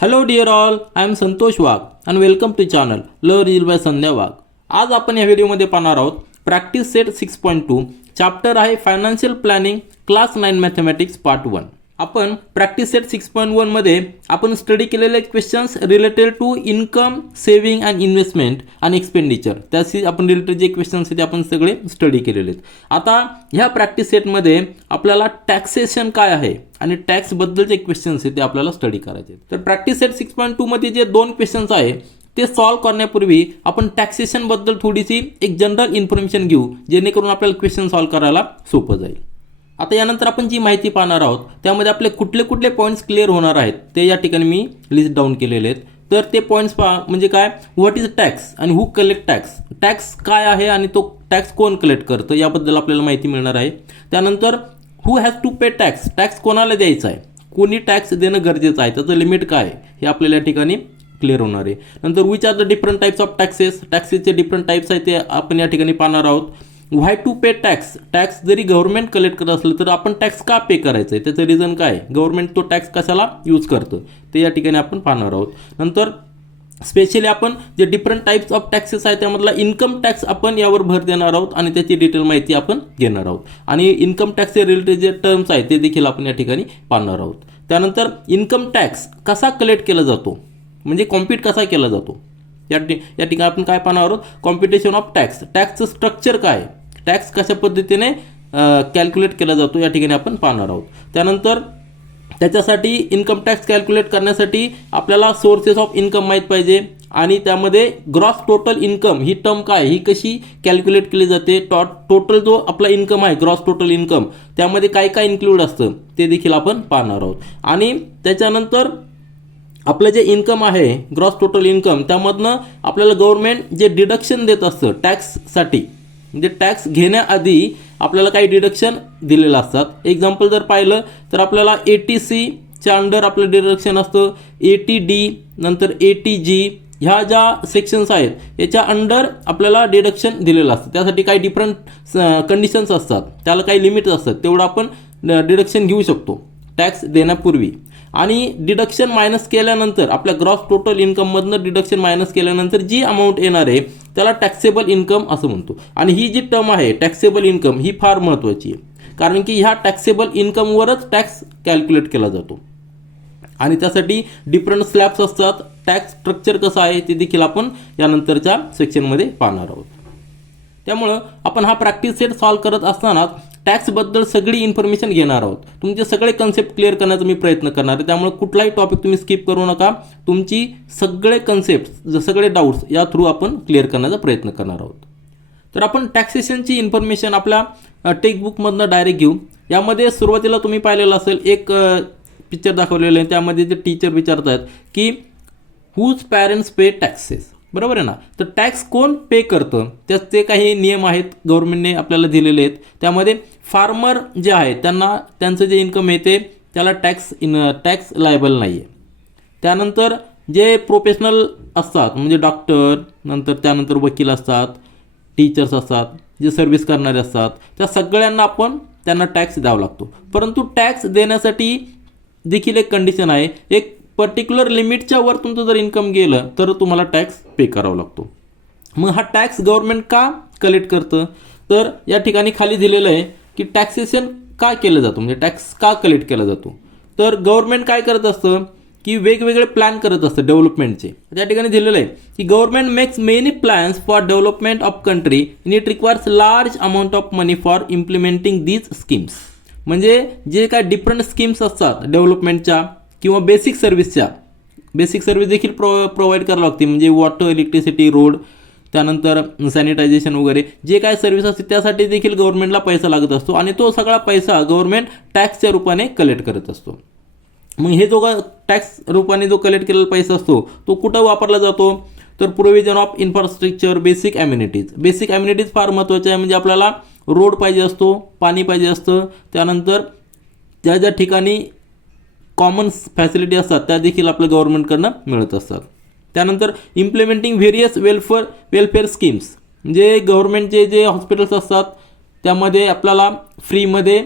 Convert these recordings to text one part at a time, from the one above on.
Hello dear all, I am Santosh Wagh and welcome to channel learn reel by Sandhya Wagh. आज आपण या व्हिडिओमध्ये पाहणार आहोत प्रॅक्टिस सेट 6.2 चॅप्टर आहे financial planning class 9 mathematics part 1. आपण प्रॅक्टिस सेट 6.1 मध्ये आपण स्टडी केलेले questions related to income, saving and investment आणि एक्सपेंडिचर, त्याशी आपण रिलेटेड जे क्वेश्चन्स आहेत ते आपण सगळे स्टडी केलेले आहेत. आता ह्या प्रॅक्टिस सेटमध्ये आपल्याला टॅक्सेशन काय आहे आणि टॅक्स बद्दलचे क्वेश्चन्स आहेत ते आपल्याला स्टडी करायचे आहेत. तर प्रॅक्टिस सेट 6.2 मध्ये जे दोन क्वेश्चन्स आहे ते सॉल्व्ह करण्यापूर्वी आपण टॅक्सेशन बद्दल थोडीशी एक जनरल इन्फॉर्मेशन घेऊ, जेणेकरून आपल्याला क्वेश्चन सॉल्व्ह करायला सोपं जाईल. आता यानंतर आपण जी माहिती पाहणार आहोत त्यामध्ये आपले कुठले कुठले पॉईंट्स क्लिअर होणार आहेत ते या ठिकाणी मी लिस्ट डाऊन केलेले आहेत. तर ते पॉईंट्स पहा, म्हणजे काय, व्हॉट इज टॅक्स आणि हू कलेक्ट टॅक्स, टॅक्स काय आहे आणि तो टॅक्स कोण कलेक्ट करतं याबद्दल आपल्याला माहिती मिळणार आहे. त्यानंतर who has to pay tax, tax कोणाला द्यायचा आहे, कोणी टॅक्स देणं गरजेचं आहे, त्याचं लिमिट काय आहे हे आपल्याला या ठिकाणी क्लिअर होणार आहे. नंतर which are the different types of taxes, टॅक्सेसचे डिफरंट टाईप्स आहेत ते आपण या ठिकाणी पाहणार आहोत. Why to pay tax, tax जरी गव्हर्नमेंट कलेक्ट करत असलं तर आपण टॅक्स का पे करायचं आहे, त्याचं रिझन काय, गव्हर्नमेंट तो टॅक्स कशाला यूज करतं ते या ठिकाणी आपण पाहणार आहोत. नंतर स्पेशली आपण जे डिफरंट टाईप्स ऑफ टॅक्सेस आहेत त्यामधला इन्कम टॅक्स आपण यावर भर देणार आहोत आणि त्याची डिटेल माहिती आपण घेणार आहोत. आणि इन्कम टॅक्सचे रिलेटेड जे टर्म्स आहेत ते देखील आपण या ठिकाणी पाहणार आहोत. त्यानंतर इन्कम टॅक्स कसा कलेक्ट केला जातो, म्हणजे कॉम्प्युट कसा केला जातो, या ठिकाणी आपण काय पाहणार आहोत, कॉम्प्युटेशन ऑफ टॅक्स, टॅक्सचं स्ट्रक्चर काय, टॅक्स कशा पद्धतीने कॅल्क्युलेट केला जातो या ठिकाणी आपण पाहणार आहोत. त्यानंतर त्याच्यासाठी इन्कम टॅक्स कॅल्क्युलेट करण्यासाठी आपल्याला सोर्सेस ऑफ इन्कम माहीत पाहिजे आणि त्यामध्ये ग्रॉस टोटल इन्कम ही टर्म काय, ही कशी कॅल्क्युलेट केली जाते, टोटल जो आपला इन्कम आहे ग्रॉस टोटल इन्कम त्यामध्ये काय काय इन्क्लूड असतं ते देखील आपण पाहणार आहोत. आणि त्याच्यानंतर आपलं जे इन्कम आहे ग्रॉस टोटल इन्कम त्यामधनं आपल्याला गव्हर्नमेंट जे डिडक्शन देत असतं टॅक्ससाठी, म्हणजे टॅक्स घेण्याआधी आपल्याला काही डिडक्शन दिलेलं असतात. एक्झाम्पल जर पाहिलं तर आपल्याला ATCच्या अंडर आपलं डिडक्शन असतं, ATD नंतर ATG ह्या ज्या सेक्शन्स आहेत याच्या अंडर आपल्याला डिडक्शन दिलेलं असतं. त्यासाठी काही डिफरंट कंडिशन्स असतात, त्याला काही लिमिट्स असतात, तेवढं आपण डिडक्शन घेऊ शकतो टॅक्स देण्यापूर्वी. आणि डिडक्शन मायनस केल्यानंतर आपल्या ग्रॉस टोटल इन्कममधनं डिडक्शन मायनस केल्यानंतर जी अमाऊंट येणार आहे त्याला टॅक्सेबल इन्कम असं म्हणतो. आणि ही जी टर्म आहे टॅक्सेबल इन्कम ही फार महत्त्वाची आहे, कारण की ह्या टॅक्सेबल इन्कमवरच टॅक्स कॅल्क्युलेट केला जातो आणि त्यासाठी डिफरंट स्लॅब्स असतात. टॅक्स स्ट्रक्चर कसं आहे ते देखील आपण यानंतरच्या सेक्शनमध्ये पाहणार आहोत. त्यामुळं आपण हा प्रॅक्टिस सेट सॉल्व्ह करत असताना टॅक्सबद्दल सगळी इन्फॉर्मेशन घेणार आहोत. तुमचे सगळे कन्सेप्ट क्लिअर करण्याचा मी प्रयत्न करणार आहे, त्यामुळे कुठलाही टॉपिक तुम्ही स्किप करू नका. तुमची सगळे कन्सेप्ट, सगळे डाऊट्स या थ्रू आपण क्लिअर करण्याचा प्रयत्न करणार आहोत. तर आपण टॅक्सेशनची इन्फॉर्मेशन आपल्या टेक्स्टबुकमधनं डायरेक्ट घेऊ. यामध्ये सुरुवातीला तुम्ही पाहिलेलं असेल एक पिक्चर दाखवलेलं आहे, त्यामध्ये जे टीचर विचारत आहेत की हुज पॅरेंट्स पे टॅक्सेस, बरोबर आहे ना. तर टॅक्स कोण पे करतं त्याचे काही नियम आहेत गव्हर्नमेंटने आपल्याला दिलेले आहेत. त्यामध्ये फार्मर जे आहेत त्यांचं जे इन्कम येते त्याला टॅक्स लायबल नाही आहे. त्यानंतर जे प्रोफेशनल असतात म्हणजे डॉक्टर, नंतर त्यानंतर वकील असतात, टीचर्स असतात, जे सर्व्हिस करणारे असतात, त्या सगळ्यांना आपण त्यांना टॅक्स द्यावा लागतो. परंतु टॅक्स देण्यासाठी देखील एक कंडिशन आहे, एक पर्टिक्युलर लिमिटच्या वर तुमचं जर इन्कम गेलं तर तुम्हाला टॅक्स पे करावा लागतो. मग हा टॅक्स गव्हर्नमेंट का कलेक्ट करतं, तर या ठिकाणी खाली दिलेलं आहे की टॅक्सेशन का केलं जातं, म्हणजे टॅक्स का कलेक्ट केला जातो. तर गव्हर्नमेंट काय करत असतं की वेगवेगळे प्लॅन करत असतं डेव्हलपमेंटचे. त्या ठिकाणी दिलेलं आहे की government makes many plans for development of country in it requires large amount of money for implementing these schemes. म्हणजे जे काय डिफरंट स्कीम्स असतात डेव्हलपमेंटच्या किंवा बेसिक सर्व्हिसच्या, बेसिक सर्व्हिस देखील प्रोव्हाइड करावं लागते, म्हणजे वॉटर, इलेक्ट्रिसिटी, रोड, त्यानंतर सॅनिटायझेशन वगैरे जे काय सर्व्हिस असते त्यासाठी देखील गव्हर्नमेंटला पैसा लागत असतो आणि तो सगळा पैसा गव्हर्नमेंट टॅक्सच्या रूपाने कलेक्ट करत असतो. मग हे जो टॅक्स रूपाने जो कलेक्ट केलेला पैसा असतो तो कुठं वापरला जातो, तर provision of infrastructure, basic amenities. Basic amenities फार महत्त्वाचे आहे, म्हणजे आपल्याला रोड पाहिजे असतो, पाणी पाहिजे असतं, त्यानंतर ज्या ज्या ठिकाणी कॉमन फॅसिलिटी असतात त्या देखील आपल्या गव्हर्नमेंटकडनं मिळत असतात. त्यानंतर इम्प्लिमेंटिंग व्हेरियस वेलफेअर स्कीम्स, म्हणजे गव्हर्नमेंटचे जे हॉस्पिटल्स असतात त्यामध्ये आपल्याला फ्रीमध्ये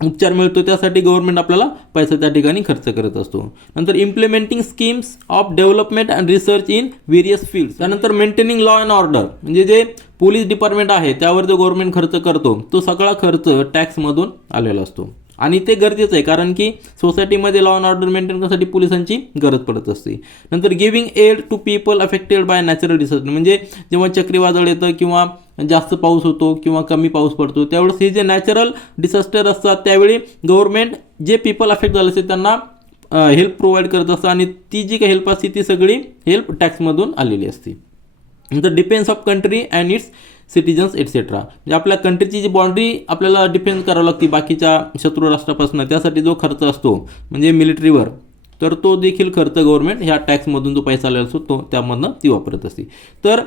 उपचार मिळतो त्यासाठी गव्हर्नमेंट आपल्याला पैसा त्या ठिकाणी खर्च करत असतो. नंतर implementing schemes of development and research in various fields. त्यानंतर मेंटेनिंग लॉ अँड ऑर्डर, म्हणजे जे पोलीस डिपार्टमेंट आहे त्यावर जो गव्हर्नमेंट खर्च करतो तो सगळा खर्च टॅक्समधून आलेला असतो आणि ते गरजेचं आहे कारण की सोसायटीमध्ये लॉ अँड ऑर्डर मेंटेन करण्यासाठी पोलिसांची गरज पडत असते. नंतर giving aid to people affected by natural disaster, म्हणजे जेव्हा चक्रीवादळ येतं किंवा जास्त पाऊस होतो किंवा कमी पाऊस पडतो त्यावेळेस हे जे नॅचरल डिझास्टर असतात त्यावेळी गव्हर्नमेंट जे पीपल अफेक्ट झाले असते त्यांना हेल्प प्रोव्हाइड करत असतं आणि ती जी काही हेल्प असते ती सगळी हेल्प टॅक्समधून आलेली असते. नंतर defence of country and it's citizens etcetera, म्हणजे आपल्या कंट्रीची जी बाउंड्री आपल्याला डिफेन्स करावं लागते बाकीच्या शत्रू राष्ट्रापासून, त्यासाठी जो खर्च असतो म्हणजे मिलिटरीवर, तर तो देखील खर्च गव्हर्नमेंट ह्या टॅक्समधून जो पैसा आलेला असतो तो त्यामधनं ती वापरत असते. तर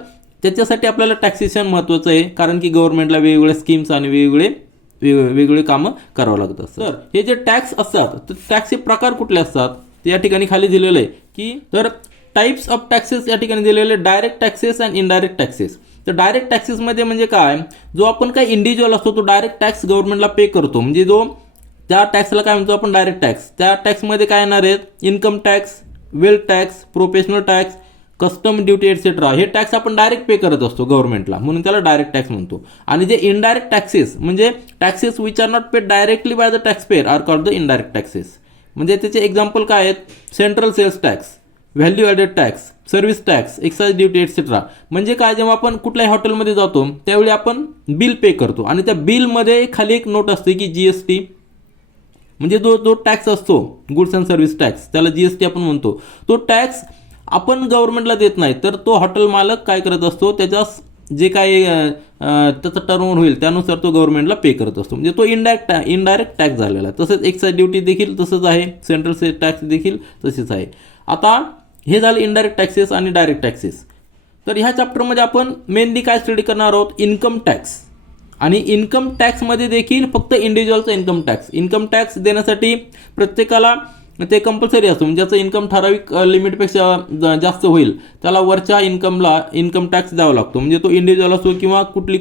त्याच्यासाठी आपल्याला टॅक्सेशन महत्त्वाचं आहे कारण की गव्हर्नमेंटला वेगवेगळ्या स्कीम्स आणि वेगवेगळे कामं करावं लागत असतात. तर हे जे टॅक्स असतात तर टॅक्सचे प्रकार कुठले असतात ते या ठिकाणी खाली दिलेलं आहे की तर टाइप्स ऑफ टॅक्सेस या ठिकाणी दिलेले direct taxes and indirect taxes. तर डायरेक्ट टॅक्सेसमध्ये म्हणजे काय, जो आपण काय इंडिव्हिज्युअल असतो तो डायरेक्ट टॅक्स गव्हर्नमेंटला पे करतो, म्हणजे जो त्या टॅक्सला काय म्हणतो आपण डायरेक्ट टॅक्स. त्या टॅक्समध्ये काय येणार आहेत, income tax, wealth tax, professional tax, custom duty etcetera, हे टॅक्स आपण डायरेक्ट पे करत असतो गव्हर्नमेंटला, म्हणून त्याला डायरेक्ट टॅक्स म्हणतो. आणि जे इनडायरेक्ट टॅक्सेस म्हणजे taxes which are not paid directly by the tax payer are called the indirect taxes. म्हणजे त्याचे एक्झाम्पल काय आहेत, central sales tax, value added tax, service tax, excise duty etcetera. म्हणजे काय, जेव्हा आपण कुठल्याही हॉटेलमध्ये जातो त्यावेळी आपण बिल पे करतो आणि त्या बिलमध्ये खाली एक नोट असते की GST, म्हणजे जो टॅक्स असतो गुड्स अँड सर्व्हिस टॅक्स, त्याला GST आपण म्हणतो. तो टॅक्स आपण गव्हर्नमेंटला देत नाही, तर तो हॉटेल मालक काय करत असतो, त्याच्या जे काही त्याचा टर्नओव्हर होईल त्यानुसार तो गव्हर्नमेंटला पे करत असतो, म्हणजे तो इनडायरेक्ट टॅक्स झालेला आहे. तसेच एक्साइज ड्युटी देखील तसंच आहे, सेंट्रल सेल्स टॅक्स देखील तसेच आहे. आता हे झालं इनडायरेक्ट टॅक्सेस आणि डायरेक्ट टॅक्सेस. तर ह्या चॅप्टरमध्ये आपण मेनली काय स्टडी करणार आहोत, इन्कम टॅक्स. आणि इन्कम टॅक्समध्ये देखील फक्त इंडिव्हिज्युअलचा इन्कम टॅक्स देण्यासाठी प्रत्येकाला ते कंपल्सरी असतो, म्हणजे ज्याचं इन्कम ठराविक लिमिटपेक्षा जास्त होईल त्याला वरच्या इन्कमला इन्कम टॅक्स द्यावा लागतो, म्हणजे तो इंडिव्हिज्युअल असो किंवा कुठली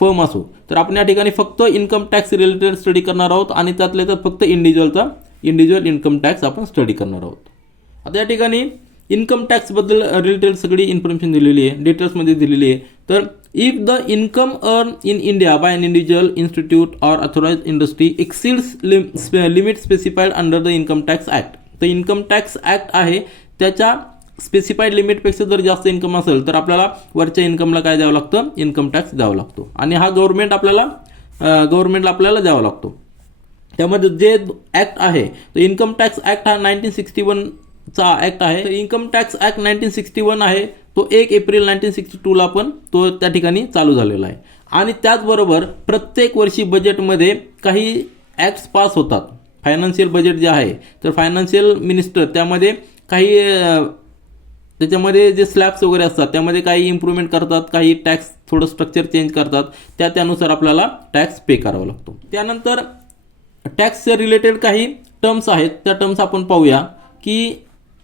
फर्म असो. तर आपण या ठिकाणी फक्त इन्कम टॅक्स रिलेटेड स्टडी करणार आहोत आणि त्यातल्या त्यात फक्त इंडिव्हिज्युअल इन्कम टॅक्स आपण स्टडी करणार आहोत. आता या ठिकाणी इन्कम टॅक्सबद्दल रिलेटेड सगळी इन्फॉर्मेशन दिलेली आहे, डिटेल्समध्ये दिलेली आहे. तर if the income earn in India by an individual, institute or authorise industry exceeds limit specified under the income tax act. तर इन्कम टॅक्स ॲक्ट आहे त्याच्या स्पेसिफाईड लिमिटपेक्षा जर जास्त इन्कम असेल तर आपल्याला वरच्या इन्कमला काय द्यावं लागतं, इन्कम टॅक्स द्यावा लागतो आणि हा गव्हर्नमेंटला आपल्याला द्यावा लागतो. त्यामध्ये जे ॲक्ट आहे तो इन्कम टॅक्स ॲक्ट हा 1961चा ॲक्ट आहे. तर इन्कम टॅक्स ॲक्ट 1961 आहे तो 1 एप्रिल 1962ला पण तो त्या ठिकाणी चालू झालेला आहे. आणि त्याचबरोबर प्रत्येक वर्षी बजेटमध्ये काही ॲक्ट्स पास होतात. फायनान्शियल बजेट जे आहे तर फायनान्शियल मिनिस्टर त्यामध्ये काही त्याच्यामध्ये जे स्लॅब्स वगैरे असतात त्यामध्ये काही इम्प्रूव्हमेंट करतात, काही टॅक्स थोडं स्ट्रक्चर चेंज करतात, त्यानुसार आपल्याला टॅक्स पे करावा लागतो. त्यानंतर टॅक्सचे रिलेटेड काही टर्म्स आहेत, त्या टर्म्स आपण पाहूया की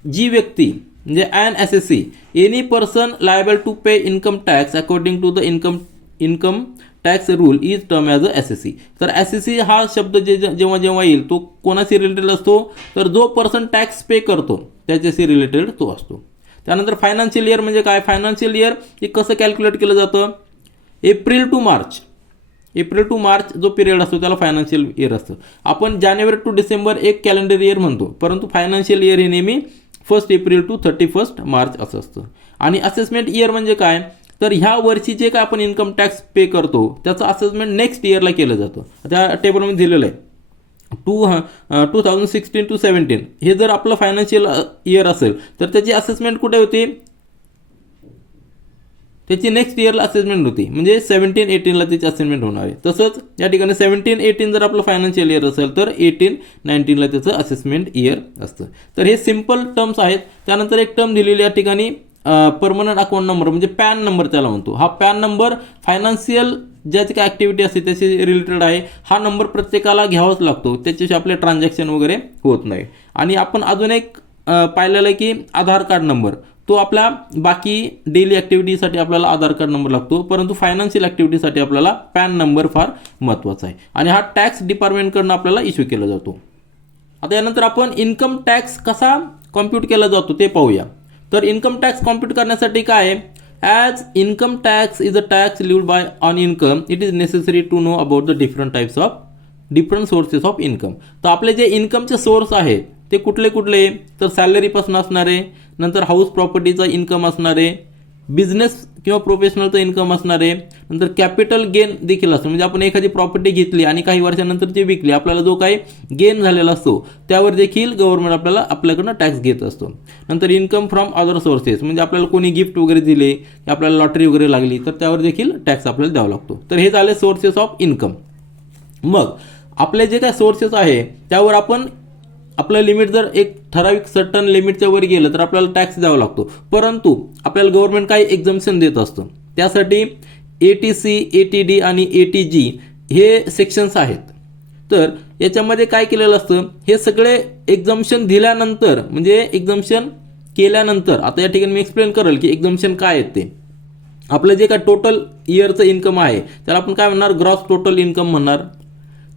जी व्यक्ती म्हणजे an SSC, any person liable to pay income tax according to the income tax rule is term as a SSC. तर SSC हा शब्द जेव्हा येईल तो कोणाशी रिलेटेड असतो, तर जो पर्सन टॅक्स पे करतो त्याच्याशी रिलेटेड तो असतो. त्यानंतर फायनान्शियल इयर म्हणजे काय, फायनान्शियल इयर हे कसं कॅल्क्युलेट केलं जातं, एप्रिल टू मार्च जो पिरियड असतो त्याला फायनान्शियल इयर असतं. आपण जानेवारी टू डिसेंबर एक कॅलेंडर इयर म्हणतो, परंतु फायनान्शियल इयर हे नेहमी 1 एप्रिल टू 31 मार्च असं असतं. आणि असेसमेंट इयर म्हणजे काय, तर ह्या वर्षी जे काय आपण इन्कम टॅक्स पे करतो त्याचं असेसमेंट नेक्स्ट इयरला केलं जातं. त्या टेबलमध्ये दिलेलं आहे 2016 to 17 हे जर आपलं फायनान्शियल इयर असेल तर त्याची असेसमेंट कुठे होती, त्याची नेक्स्ट इयरला असेसमेंट होती, म्हणजे 17-18ला त्याची असेसमेंट होणार आहे. तसंच या ठिकाणी 17-18 जर आपलं फायनान्शियल इयर असेल तर 18-19ला त्याचं असेसमेंट इयर असतं. तर हे सिम्पल टर्म्स आहेत. त्यानंतर एक टर्म दिलेली या ठिकाणी परमनंट अकाउंट नंबर म्हणजे पॅन नंबर त्याला म्हणतो. हा पॅन नंबर फायनान्शियल ज्याची काय ॲक्टिव्हिटी असते त्याशी रिलेटेड आहे. हा नंबर प्रत्येकाला घ्यावाच लागतो, त्याच्याशी आपले ट्रान्झॅक्शन वगैरे होत नाही. आणि आपण अजून एक पाहिलेलं आहे की आधार कार्ड नंबर, तो आपल्या बाकी डेली ॲक्टिव्हिटीसाठी आपल्याला आधार कार्ड नंबर लागतो, परंतु फायनान्शियल ॲक्टिव्हिटीसाठी आपल्याला पॅन नंबर फार महत्त्वाचा आहे आणि हा टॅक्स डिपार्टमेंटकडून आपल्याला इश्यू केला जातो. आता यानंतर आपण इन्कम टॅक्स कसा कॉम्प्यूट केला जातो ते पाहूया. तर इन्कम टॅक्स कॉम्प्यूट करण्यासाठी काय आहे, as income tax is a tax levied by on income it is necessary to know about the different sources of income. तर आपले जे इन्कमचे सोर्स आहेत ते कुठले कुठले, तर सॅलरीपासून असणारे, नंतर हाऊस प्रॉपर्टीचा इन्कम असणारे, बिझनेस किंवा प्रोफेशनलचं इन्कम असणारे, नंतर कॅपिटल गेन देखील असतं, म्हणजे आपण एखादी प्रॉपर्टी घेतली आणि काही वर्षानंतर ती विकली, आपल्याला जो काही गेन झालेला असतो त्यावर देखील गव्हर्नमेंट आपल्याकडनं टॅक्स घेत असतो. नंतर इन्कम फ्रॉम अदर सोर्सेस, म्हणजे आपल्याला कोणी गिफ्ट वगैरे दिले, आपल्याला लॉटरी वगैरे लागली तर त्यावर देखील टॅक्स आपल्याला द्यावा लागतो. तर हे झाले सोर्सेस ऑफ इन्कम. मग आपले जे काही सोर्सेस आहे त्यावर आपण आपलं लिमिट जर एक ठराविक सर्टन लिमिटच्या वर गेलं तर आपल्याला टॅक्स द्यावा लागतो, परंतु आपल्याला गव्हर्नमेंट काही एक्झम्पशन देत असतं. त्यासाठी ATC, ATD आणि ATG हे सेक्शन्स आहेत. तर याच्यामध्ये काय केलेलं असतं, हे सगळे एक्झम्पशन दिल्यानंतर म्हणजे एक्झम्पशन केल्यानंतर, आता या ठिकाणी मी एक्सप्लेन करेल की एक्झम्पशन काय आहेत ते. आपलं जे काय टोटल इयरचं इन्कम आहे त्याला आपण काय म्हणणार, ग्रॉस टोटल इन्कम म्हणणार.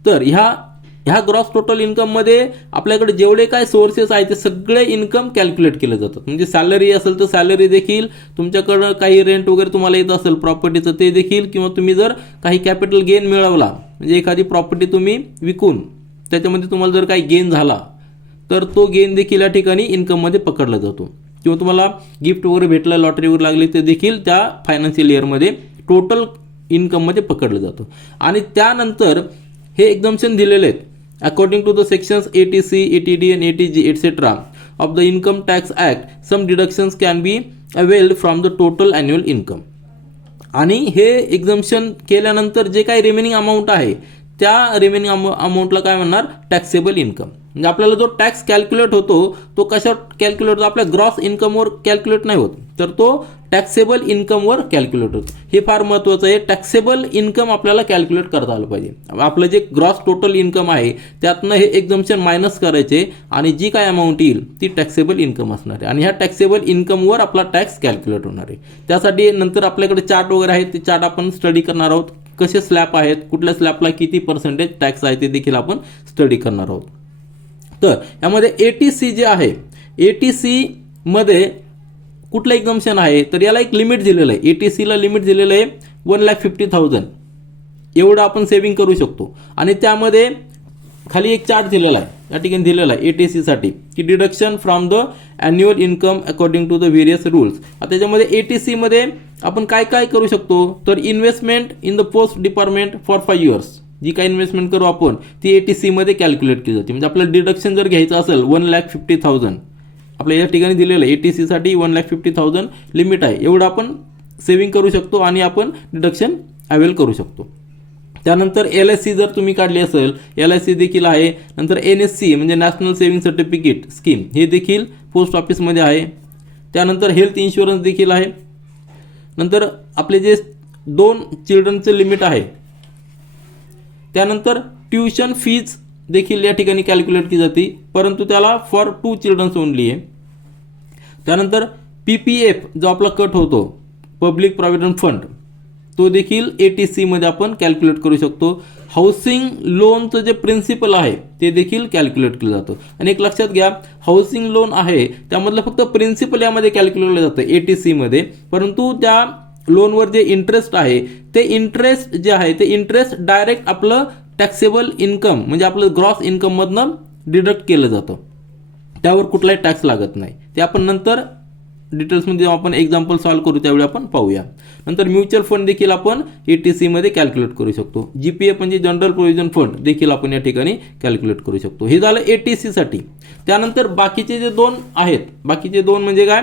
तर ह्या ग्रॉस टोटल इन्कममध्ये आपल्याकडे जेवढे काय सोर्सेस आहेत ते सगळे इन्कम कॅल्क्युलेट केले जातात. म्हणजे सॅलरी असेल तर सॅलरी देखील, तुमच्याकडं काही रेंट वगैरे तुम्हाला येत असेल प्रॉपर्टीचं ते देखील, किंवा तुम्ही जर काही कॅपिटल गेन मिळवला म्हणजे एखादी प्रॉपर्टी तुम्ही विकून त्याच्यामध्ये तुम्हाला जर काही गेन झाला तर तो गेन देखील या ठिकाणी इन्कममध्ये पकडला जातो, किंवा तुम्हाला गिफ्ट वगैरे भेटलं, लॉटरी वगैरे लागली ते देखील त्या फायनान्शियल इयरमध्ये टोटल इन्कममध्ये पकडलं जातं. आणि त्यानंतर हे एक्झम्पशन दिलेले आहेत. According to the sections ATC, ATD and ATG etc. of the Income Tax Act, some deductions can be availed from the total annual income. आणि हे एक्झम्पशन केल्यानंतर जे काही रिमेनिंग अमाऊंट आहे त्या रिमेनिंग अमाऊंटला काय म्हणणार, टॅक्सेबल इन्कम. म्हणजे आपल्याला जो टॅक्स कॅल्क्युलेट होतो तो कशावर कॅल्क्युलेट होतो, आपल्या ग्रॉस इन्कमवर कॅल्क्युलेट नाही होत, तर तो टॅक्सेबल इन्कमवर कॅल्क्युलेट होतो. हे फार महत्त्वाचं आहे. टॅक्सेबल इन्कम आपल्याला कॅल्क्युलेट करता आलं पाहिजे. आपलं जे ग्रॉस टोटल इन्कम आहे त्यातनं हे एक्झम्पशन मायनस करायचे आणि जी काय अमाऊंट येईल ती टॅक्सेबल इन्कम असणार आहे आणि ह्या टॅक्सेबल इन्कमवर आपला टॅक्स कॅल्क्युलेट होणार आहे. त्यासाठी नंतर आपल्याकडे चार्ट वगैरे आहेत, ते चार्ट आपण स्टडी करणार आहोत. कसे स्लॅब आहेत, कुठल्या स्लॅबला किती पर्सेंटेज टॅक्स आहे ते देखील आपण स्टडी करणार आहोत. तर यामध्ये ATC जे आहे, ATC मध्ये कुठलं एक्झम्पशन आहे, तर याला एक लिमिट दिलेलं आहे. ATCला लिमिट दिलेलं आहे 1,50,000 एवढं आपण सेव्हिंग करू शकतो. आणि त्यामध्ये खाली एक चार्ट दिलेला आहे, या ठिकाणी दिलेला आहे ATC साठी की deduction from the annual income according to the various rules. आता त्याच्यामध्ये ATC मध्ये आपण काय काय करू शकतो, तर investment in the post department for 5 years, जी काही इन्व्हेस्टमेंट करू आपण ती ATC मध्ये कॅल्क्युलेट केली जाते. म्हणजे आपल्याला डिडक्शन जर घ्यायचं असेल 1,50,000, आपल्या या ठिकाणी दिलेलं आहे ATC साठी 1,50,000 लिमिट आहे, एवढं आपण सेव्हिंग करू शकतो आणि आपण डिडक्शन अवेल करू शकतो. त्यानंतर LIC जर तुम्ही काढली असेल, LIC देखील आहे. नंतर NSC म्हणजे नॅशनल सेव्हिंग सर्टिफिकेट स्कीम, हे देखील पोस्ट ऑफिसमध्ये आहे. त्यानंतर हेल्थ इन्शुरन्स देखील आहे. नंतर आपले जे 2 चिल्ड्रनचे लिमिट आहे. त्यानंतर ट्युशन फीज देखील या ठिकाणी कॅल्क्युलेट केली जाते, परंतु त्याला फॉर 2 चिल्ड्रन्स ओनली आहे. त्यानंतर PPF जो आपला कट होतो, पब्लिक प्रॉव्हिडंट फंड, तो देखील ATC मध्ये आपण कॅल्क्युलेट करू शकतो. हाऊसिंग लोनचं जे प्रिन्सिपल आहे ते देखील कॅल्क्युलेट केलं जातं. आणि एक लक्षात घ्या, हाऊसिंग लोन आहे त्यामधलं फक्त प्रिन्सिपल यामध्ये कॅल्क्युलेट केलं जातं ATC मध्ये, परंतु त्या लोनवर जे इंटरेस्ट आहे ते इंटरेस्ट जे आहे ते इंटरेस्ट डायरेक्ट आपलं टॅक्सेबल इन्कम म्हणजे आपलं ग्रॉस इन्कममधनं डिडक्ट केलं जातं, त्यावर कुठलाही टॅक्स लागत नाही. ते आपण नंतर डिटेल्समध्ये जेव्हा आपण एक्झाम्पल सॉल्व्ह करू त्यावेळी आपण पाहूया. नंतर म्युच्युअल फंड देखील आपण ATC मध्ये कॅल्क्युलेट करू शकतो. GPF म्हणजे जनरल प्रोव्हिजन फंड देखील आपण या ठिकाणी कॅल्क्युलेट करू शकतो. हे झालं ATC साठी. त्यानंतर बाकीचे जे 2 आहेत, बाकीचे 2 म्हणजे काय,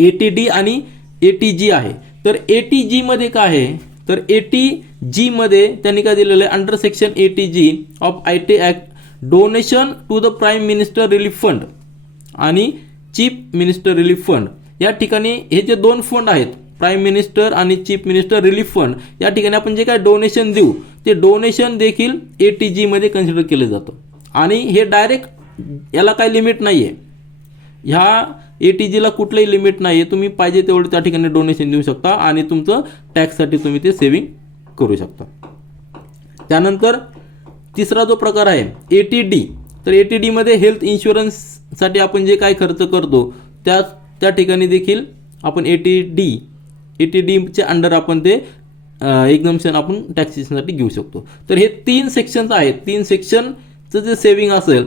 ATD आणि ATG आहे. तर ATG मध्ये काय आहे, तर ATG मध्ये त्यांनी काय दिलेलं आहे, under section ATG of IT act, donation to the prime minister relief fund आणि चीफ मिनिस्टर रिलीफ फंड, या ठिकाणी हे जे 2 फंड आहेत, प्राईम मिनिस्टर आणि चीफ मिनिस्टर रिलीफ फंड, या ठिकाणी आपण जे काय डोनेशन देऊ ते डोनेशन देखील ATG मध्ये कन्सिडर केलं जातं. आणि हे डायरेक्ट याला काही लिमिट नाही आहे. ह्या ATGला कुठलंही लिमिट नाही आहे, तुम्ही पाहिजे तेवढे त्या ठिकाणी डोनेशन देऊ शकता आणि तुमचं टॅक्ससाठी तुम्ही ते सेव्हिंग करू शकता. त्यानंतर तिसरा जो प्रकार आहे ATD, तर ATDमध्ये हेल्थ इन्शुरन्ससाठी आपण जे काय खर्च करतो त्या ठिकाणी देखील आपण ATDच्या अंडर आपण ते एक्झम्पशन आपण टॅक्सेशनसाठी घेऊ शकतो. तर हे 3 सेक्शन्स आहेत. 3 सेक्शनचं जे सेव्हिंग असेल,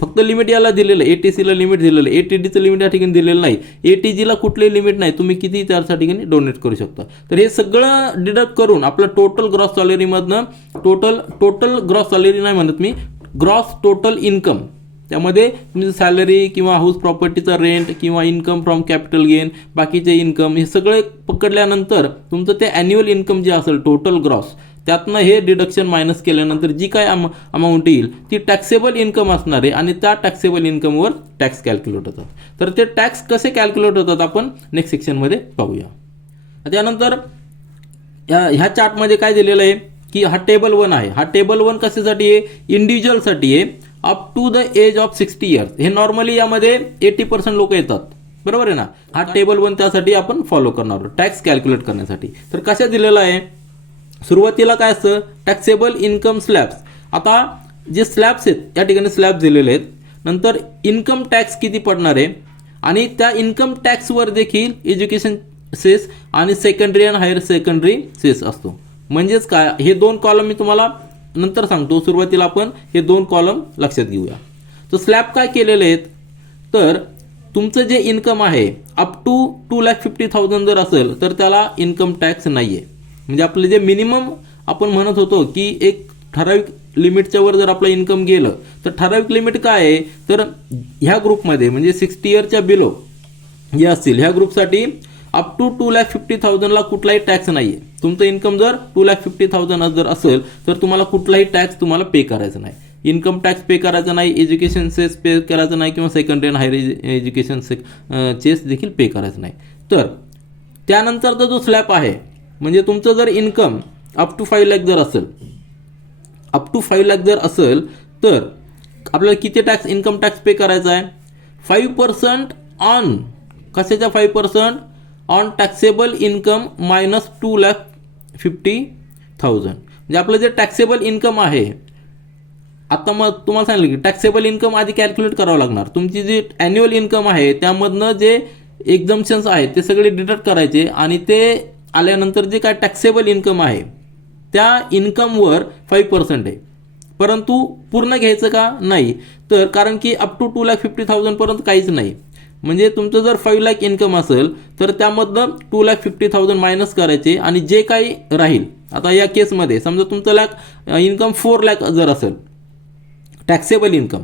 फक्त लिमिट याला दिलेलं आहे, ATCला लिमिट दिलेलं आहे, ATDचं लिमिट या ठिकाणी दिलेलं नाही, ATGला कुठलंही लिमिट नाही, तुम्ही किती त्या ठिकाणी डोनेट करू शकता. तर हे सगळं डिडक्ट करून आपलं टोटल ग्रॉस सॅलरीमधनं टोटल ग्रॉस सॅलरी नाही म्हणत मी, ग्रॉस टोटल इन्कम, त्यामध्ये तुमची सॅलरी किंवा हाऊस प्रॉपर्टीचा रेंट किंवा इन्कम फ्रॉम कॅपिटल गेन, बाकीचे इन्कम, हे सगळे पकडल्यानंतर तुमचं ते ॲन्युअल इन्कम जे असेल टोटल ग्रॉस, त्यातनं हे डिडक्शन मायनस केल्यानंतर जी काय अमाऊंट येईल ती टॅक्सेबल इन्कम असणार आहे आणि त्या टॅक्सेबल इन्कमवर टॅक्स कॅल्क्युलेट होतात. तर ते टॅक्स कसे कॅल्क्युलेट होतात आपण नेक्स्ट सेक्शनमध्ये पाहूया. त्यानंतर ह्या चार्टमध्ये काय दिलेलं आहे की हा टेबल 1 आहे. हा टेबल 1 कशासाठी आहे? इंडिव्हिज्युअलसाठी आहे, up to the age of 60 years. हे नॉर्मली यामध्ये 80% लोक येतात, बरोबर आहे ना. हा टेबल 1 त्यासाठी आपण फॉलो करणार आहोत टॅक्स कॅल्क्युलेट करण्यासाठी. तर कशा दिलेला आहे? सुरुवातीला काय असतं? Taxable income slabs. आता जे स्लॅब्स आहेत या ठिकाणी स्लॅब्स दिलेले आहेत. नंतर इन्कम टॅक्स किती पडणार आहे आणि त्या इन्कम टॅक्सवर देखील एज्युकेशन सेस आणि सेकंडरी आणि हायर सेकंडरी सेस असतो. म्हणजेच काय, हे 2 कॉलम मी तुम्हाला नंतर सांगतो, सुरुवातीला आपण हे 2 कॉलम लक्षात घेऊया. तर स्लॅब काय केलेले आहेत? तर तुमचं जे इन्कम आहे अप टू 2,50,000 जर असेल तर त्याला इन्कम टॅक्स नाही आहे. म्हणजे आपलं जे मिनिमम आपण म्हणत होतो की एक ठराविक लिमिटच्या वर जर आपलं इन्कम गेलं तर ठराविक लिमिट काय आहे? तर ह्या ग्रुपमध्ये म्हणजे 60 इयरच्या बिलो जे असतील ह्या ग्रुपसाठी अप टू 2,50,000ला कुठलाही टॅक्स नाही आहे. तुमचं इन्कम जर 2,50,000 जर असेल तर तुम्हाला कुठलाही टॅक्स तुम्हाला पे करायचा नाही. इन्कम टॅक्स पे करायचा नाही, एज्युकेशन सेस पे करायचा नाही किंवा सेकंडरी आणि हायर एज्युकेशन सेस देखील पे करायचं नाही. तर त्यानंतरचा जो स्लॅब आहे म्हणजे तुमचं जर इन्कम अप टू 5 लाख जर असेल तर आपल्याला किती टॅक्स इन्कम टॅक्स पे करायचा आहे? 5% ऑन कशाच्या 5%? On taxable income minus 2,50,000. म्हणजे आपलं जे टॅक्सेबल इन्कम आहे, आता मग तुम्हाला सांगितलं की टॅक्सेबल इन्कम आधी कॅल्क्युलेट करावं लागणार. तुमची जी ॲन्युअल इन्कम आहे त्यामधनं जे एक्झम्पशन्स आहेत ते सगळे डिडक्ट करायचे आणि ते आल्यानंतर जे काय टॅक्सेबल इन्कम आहे त्या इन्कमवर 5% आहे. परंतु पूर्ण घ्यायचं का? नाही. तर कारण की अप टू 2,50,000 पर्यंत काहीच नाही. म्हणजे तुमचं जर 5 लाख इन्कम असेल तर त्यामधनं 2,50,000 मायनस करायचे आणि जे काही राहील, आता या केसमध्ये समजा तुमचं इन्कम 4 लाख जर असेल टॅक्सेबल इन्कम,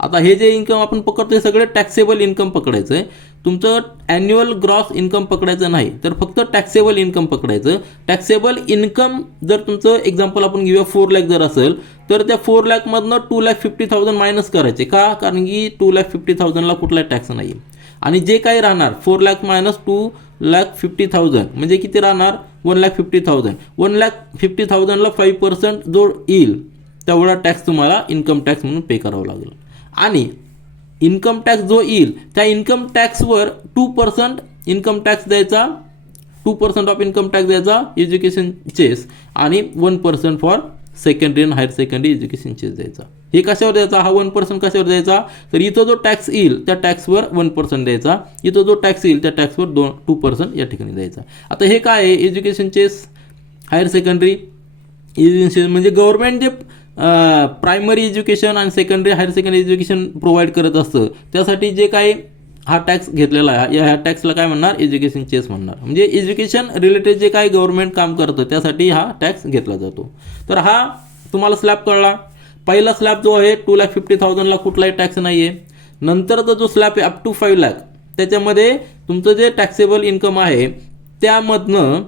आता हे जे इन्कम आपण पकडतो हे सगळे टॅक्सेबल इन्कम पकडायचं आहे. तुमचं ॲन्युअल ग्रॉस इन्कम पकडायचं नाही तर फक्त टॅक्सेबल इन्कम पकडायचं. टॅक्सेबल इन्कम जर तुमचं एक्झाम्पल आपण घेऊया 4 लाख जर असेल तर त्या 4 लाखमधनं 2,50,000 मायनस करायचे. का? कारण की 2,50,000ला कुठला टॅक्स नाही. आणि जे काही राहणार 4 लाख मायनस 2,50,000 म्हणजे किती राहणार? 1,50,000. 1,50,000ला 5% जो येईल तेवढा टॅक्स तुम्हाला इन्कम टॅक्स म्हणून पे करावा लागेल. आणि इन्कम टॅक्स जो येईल त्या इन्कम टॅक्सवर 2% इन्कम टॅक्स द्यायचा, 2% ऑफ इन्कम टॅक्स द्यायचा एज्युकेशन चेस आणि 1% फॉर सेकंडरी आणि हायर सेकंडरी एज्युकेशन चेस द्यायचा. हे कशावर द्यायचा? हा 1% कशावर द्यायचा? तर इथं जो टॅक्स येईल त्या टॅक्सवर 1% द्यायचा, इथं जो टॅक्स येईल त्या टॅक्सवर 2% या ठिकाणी द्यायचा. आता हे काय आहे? Education cess higher secondary education म्हणजे गव्हर्नमेंट जे प्रायमरी एज्युकेशन आणि secondary higher secondary education provide करत असतं त्यासाठी जे काही हा टॅक्स घेतलेला आहे या टॅक्सला काय म्हणणार? एज्युकेशन चेस म्हणणार. म्हणजे एज्युकेशन रिलेटेड जे काही गव्हर्नमेंट काम करतं त्यासाठी हा टॅक्स घेतला जातो. तर हा तुम्हाला स्लॅब कळला. पहिला स्लॅब जो आहे 2,50,000ला कुठलाही टॅक्स नाही आहे. नंतरचा जो स्लॅब आहे अप टू 5 लाख त्याच्यामध्ये तुमचं जे टॅक्सेबल इन्कम आहे त्यामधनं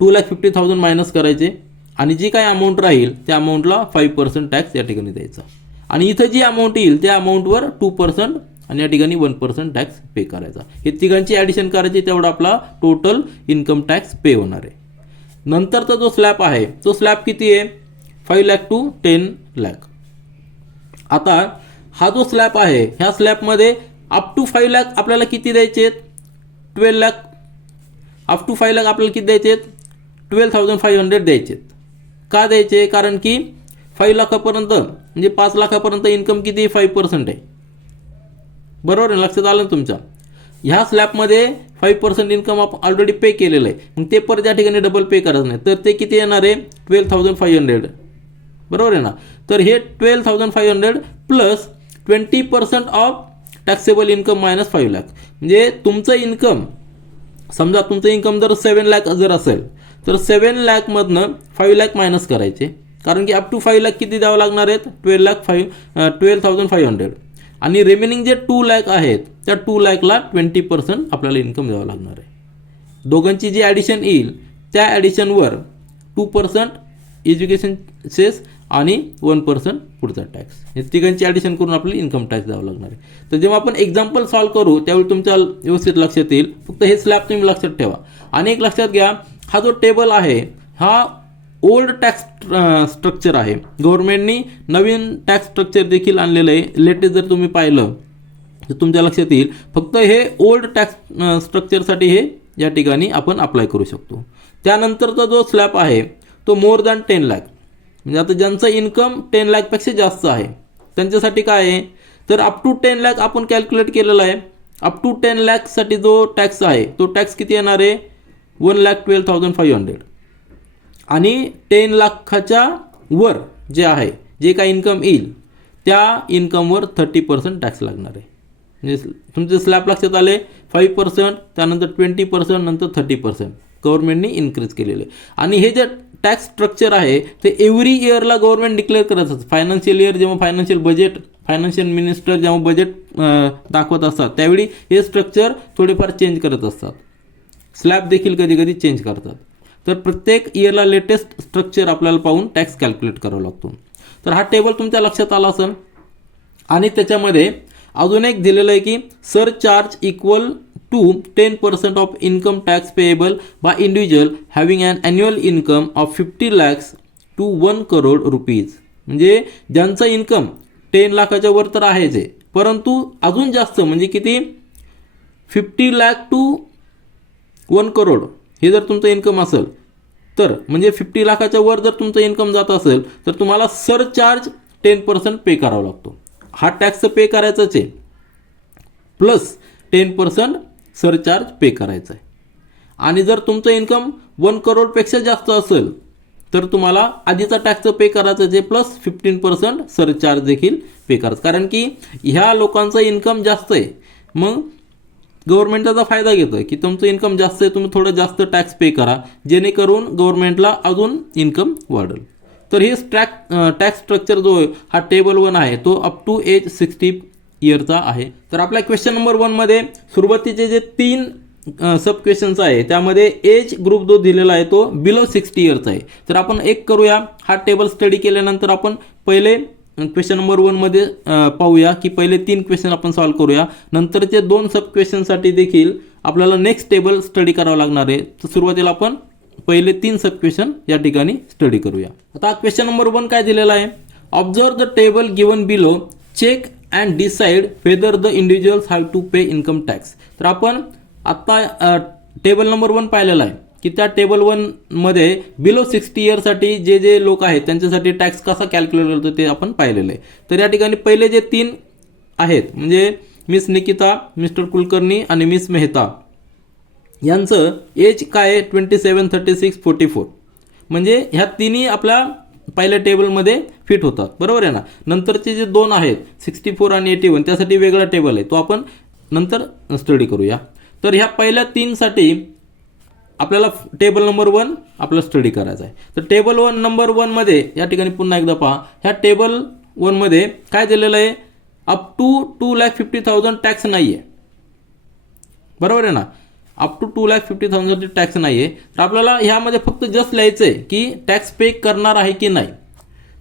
2,50,000 मायनस करायचे आणि जी काही अमाऊंट राहील त्या अमाऊंटला 5% टॅक्स या ठिकाणी द्यायचा. आणि इथं जी अमाऊंट येईल त्या अमाऊंटवर 2% आणि या ठिकाणी 1% टॅक्स पे करायचा. हे तिघांची ॲडिशन करायची तेवढा आपला टोटल इन्कम टॅक्स पे होणार आहे. नंतरचा जो स्लॅब आहे तो स्लॅब किती आहे? 5 लाख टू 10 लाख. आता हा जो स्लॅब आहे ह्या स्लॅबमध्ये अप टू 5 लाख आपल्याला किती द्यायचे आहेत? 12 लाख. अप टू 5 लाख आपल्याला किती द्यायचे आहेत? 12,500 द्यायचे आहेत. का द्यायचे? कारण की 5 लाखापर्यंत म्हणजे 5 लाखापर्यंत इन्कम किती? 5% आहे. बरोबर आहे, लक्षात आलं तुमच्या. ह्या स्लॅबमध्ये 5% इन्कम आपण ऑलरेडी पे केलेलं आहे. मग ते परत त्या ठिकाणी डबल पे करायचं नाही. तर ते किती येणार आहे? 12,500. बरोबर आहे ना. तर हे 12,500 plus 20% of taxable income minus 5 lakh. म्हणजे तुमचं इन्कम, समजा तुमचं इन्कम जर 7 लाख जर असेल तर 7 लाखमधनं 5 लाख मायनस करायचे. कारण की अप टू 5 लाख किती द्यावं लागणार आहेत? 12,500. आणि रिमेनिंग जे 2 लाख आहेत त्या 2 लाखला 20% आपल्याला इन्कम द्यावं लागणार आहे. दोघांची जी ॲडिशन येईल त्या ॲडिशनवर 2% एज्युकेशन सेस आणि 1% पुढचा टॅक्स, हे तिघांची ॲडिशन करून आपल्याला इन्कम टॅक्स द्यावं लागणार आहे. तर जेव्हा आपण एक्झाम्पल सॉल्व्ह करू त्यावेळी तुमच्या व्यवस्थित लक्षात येईल. फक्त हे स्लॅब तुम्ही लक्षात ठेवा. आणि एक लक्षात घ्या, हा जो टेबल आहे हा ओल्ड टॅक्स स्ट्रक्चर आहे. गव्हर्नमेंटनी नवीन टॅक्स स्ट्रक्चर देखील आणलेलं आहे. लेटेस्ट जर तुम्ही पाहिलं तर तुमच्या लक्षात येईल. फक्त हे ओल्ड टॅक्स स्ट्रक्चरसाठी हे या ठिकाणी आपण अप्लाय करू शकतो. त्यानंतरचा जो स्लॅब आहे तो मोर दॅन 10 लाख, म्हणजे आता ज्यांचं इन्कम 10 लाखपेक्षा जास्त आहे त्यांच्यासाठी काय आहे? तर अप टू 10 लाख आपण कॅल्क्युलेट केलेला आहे. अप टू 10 लाखसाठी जो टॅक्स आहे तो टॅक्स किती येणार आहे? 1,12,500. आणि 10 लाखाच्या वर जे आहे, जे काही इन्कम येईल त्या इन्कमवर 30% टॅक्स लागणार आहे. म्हणजे तुमचे स्लॅब लक्षात आले. 5%, त्यानंतर 20%, नंतर 30% गव्हर्नमेंटने इन्क्रीज केलेले. आणि हे जे टॅक्स स्ट्रक्चर आहे ते एव्हरी इयरला गव्हर्नमेंट डिक्लेअर करत असतं. फायनान्शियल इयर जेव्हा फायनान्शियल मिनिस्टर जेव्हा बजेट दाखवत असतात त्यावेळी हे स्ट्रक्चर थोडेफार चेंज करत असतात. स्लॅब देखील कधी कधी चेंज करतात. तर प्रत्येक इयरला लेटेस्ट स्ट्रक्चर आपल्याला पाहून टॅक्स कॅल्क्युलेट करावा लागतो. तर हा टेबल तुमच्या लक्षात आला असेल. आणि त्याच्यामध्ये अजून एक दिलेलं आहे की surcharge equal to 10% of income tax payable by individual having an annual income of 50 lakhs to 1 crore rupees. म्हणजे ज्यांचं इन्कम 10 लाखाच्या वर तर आहेच आहे, परंतु अजून जास्त म्हणजे किती? 50 lakh to 1 crore हे जर तुमचं इन्कम असेल तर, म्हणजे 50 लाखाच्या वर जर तुमचं इन्कम जात असेल तर तुम्हाला सरचार्ज 10% पे करावा लागतो. हा टॅक्स पे करायचाच आहे प्लस 10% सरचार्ज पे करायचा आहे. आणि जर तुमचं इन्कम 1 करोडपेक्षा जास्त असेल तर तुम्हाला आधीचा टॅक्स पे करायचं आहे प्लस 15% सरचार्ज देखील पे करायचं. कारण की ह्या लोकांचं इन्कम जास्त आहे, मग गव्हर्नमेंट त्याचा फायदा घेतोय की तुमचं इन्कम जास्त आहे, तुम्ही थोडं जास्त टॅक्स पे करा जेणेकरून गव्हर्नमेंटला अजून इन्कम वाढेल. तर हे टॅक्स स्ट्रक्चर जो हा टेबल 1 आहे तो अप टू एज 60 इयरचा आहे. तर आपल्या क्वेश्चन नंबर 1 मध्ये सुरुवातीचे जे 3 सब क्वेश्चन्स आहे त्यामध्ये एज ग्रुप जो दिलेला आहे तो बिलो 60 इयरचा आहे. तर आपण एक करूया. हा टेबल स्टडी केल्यानंतर आपण पहिले क्वेश्चन नंबर 1 मध्ये पाहूया की पहिले 3 क्वेश्चन आपण सॉल्व्ह करूया. नंतरचे 2 सब क्वेश्चनसाठी देखील आपल्याला नेक्स्ट टेबल स्टडी करावं लागणार आहे. तर सुरुवातीला आपण पहिले 3 सब क्वेश्चन या ठिकाणी स्टडी करूया. आता क्वेश्चन नंबर 1 काय दिलेला आहे? Observe the table given below, check and decide whether the individuals have to pay income tax. तर आपण आता टेबल नंबर 1 पाहिलेला आहे की त्या टेबल 1 मध्ये बिलो 60 इयरसाठी जे जे लोक आहेत त्यांच्यासाठी टॅक्स कसा कॅल्क्युलेट होतो ते आपण पाहिलेलं आहे. तर या ठिकाणी पहिले जे 3 आहेत म्हणजे मिस निकिता, मिस्टर कुलकर्णी आणि मिस मेहता यांचं एज काय आहे? 27, 36, 44. म्हणजे ह्या तिन्ही आपल्या पहिल्या टेबलमध्ये फिट होतात. बरोबर आहे ना. नंतरचे जे 2 आहेत 64 आणि 81 त्यासाठी वेगळा टेबल आहे, तो आपण नंतर स्टडी करूया. तर ह्या पहिल्या 3 साठी आपल्याला टेबल नंबर 1 आपला स्टडी करायचा आहे. तर टेबल नंबर 1 मध्ये या ठिकाणी पुन्हा एकदा पहा. ह्या टेबल 1 मध्ये काय दिलेलं आहे? अप टू 2,50,000 टॅक्स नाही आहे. बरोबर आहे ना. अप टू 2,50,000 टॅक्स नाही आहे. तर आपल्याला ह्यामध्ये फक्त जस्ट लिहायचं आहे की टॅक्स पे करणार आहे की नाही.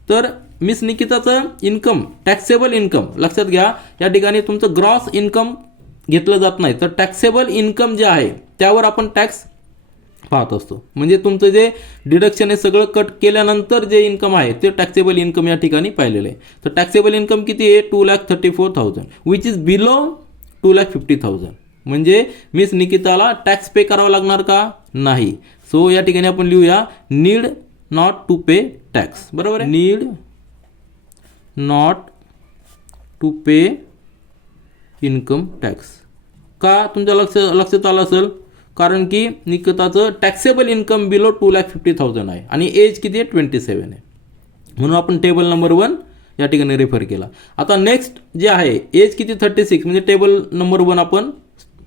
तर मिस निकिताचं इन्कम टॅक्सेबल इन्कम लक्षात घ्या, या ठिकाणी तुमचं ग्रॉस इन्कम घेतलं जात नाही, तर टॅक्सेबल इन्कम जे आहे त्यावर आपण टॅक्स पाहत असतो. म्हणजे तुमचं जे डिडक्शन आहे सगळं कट केल्यानंतर जे इन्कम आहे ते टॅक्सेबल इन्कम या ठिकाणी पाहिलेलं आहे. तर टॅक्सेबल इन्कम किती आहे? 2,34,000 विच इज बिलो 2,50,000. म्हणजे मिस निकिताला टॅक्स पे करावा लागणार का? नाही. सो या ठिकाणी आपण लिहूया need not to pay tax. बरोबर आहे, need not to pay income tax. का तुमच्या लक्षात आलं असेल, कारण की निकिताचं टॅक्सेबल इन्कम बिलो 2,50,000 आहे आणि एज किती आहे? 27 आहे. म्हणून आपण टेबल नंबर 1 या ठिकाणी रेफर केला. आता नेक्स्ट जे आहे एज किती? 36, म्हणजे टेबल नंबर 1 आपण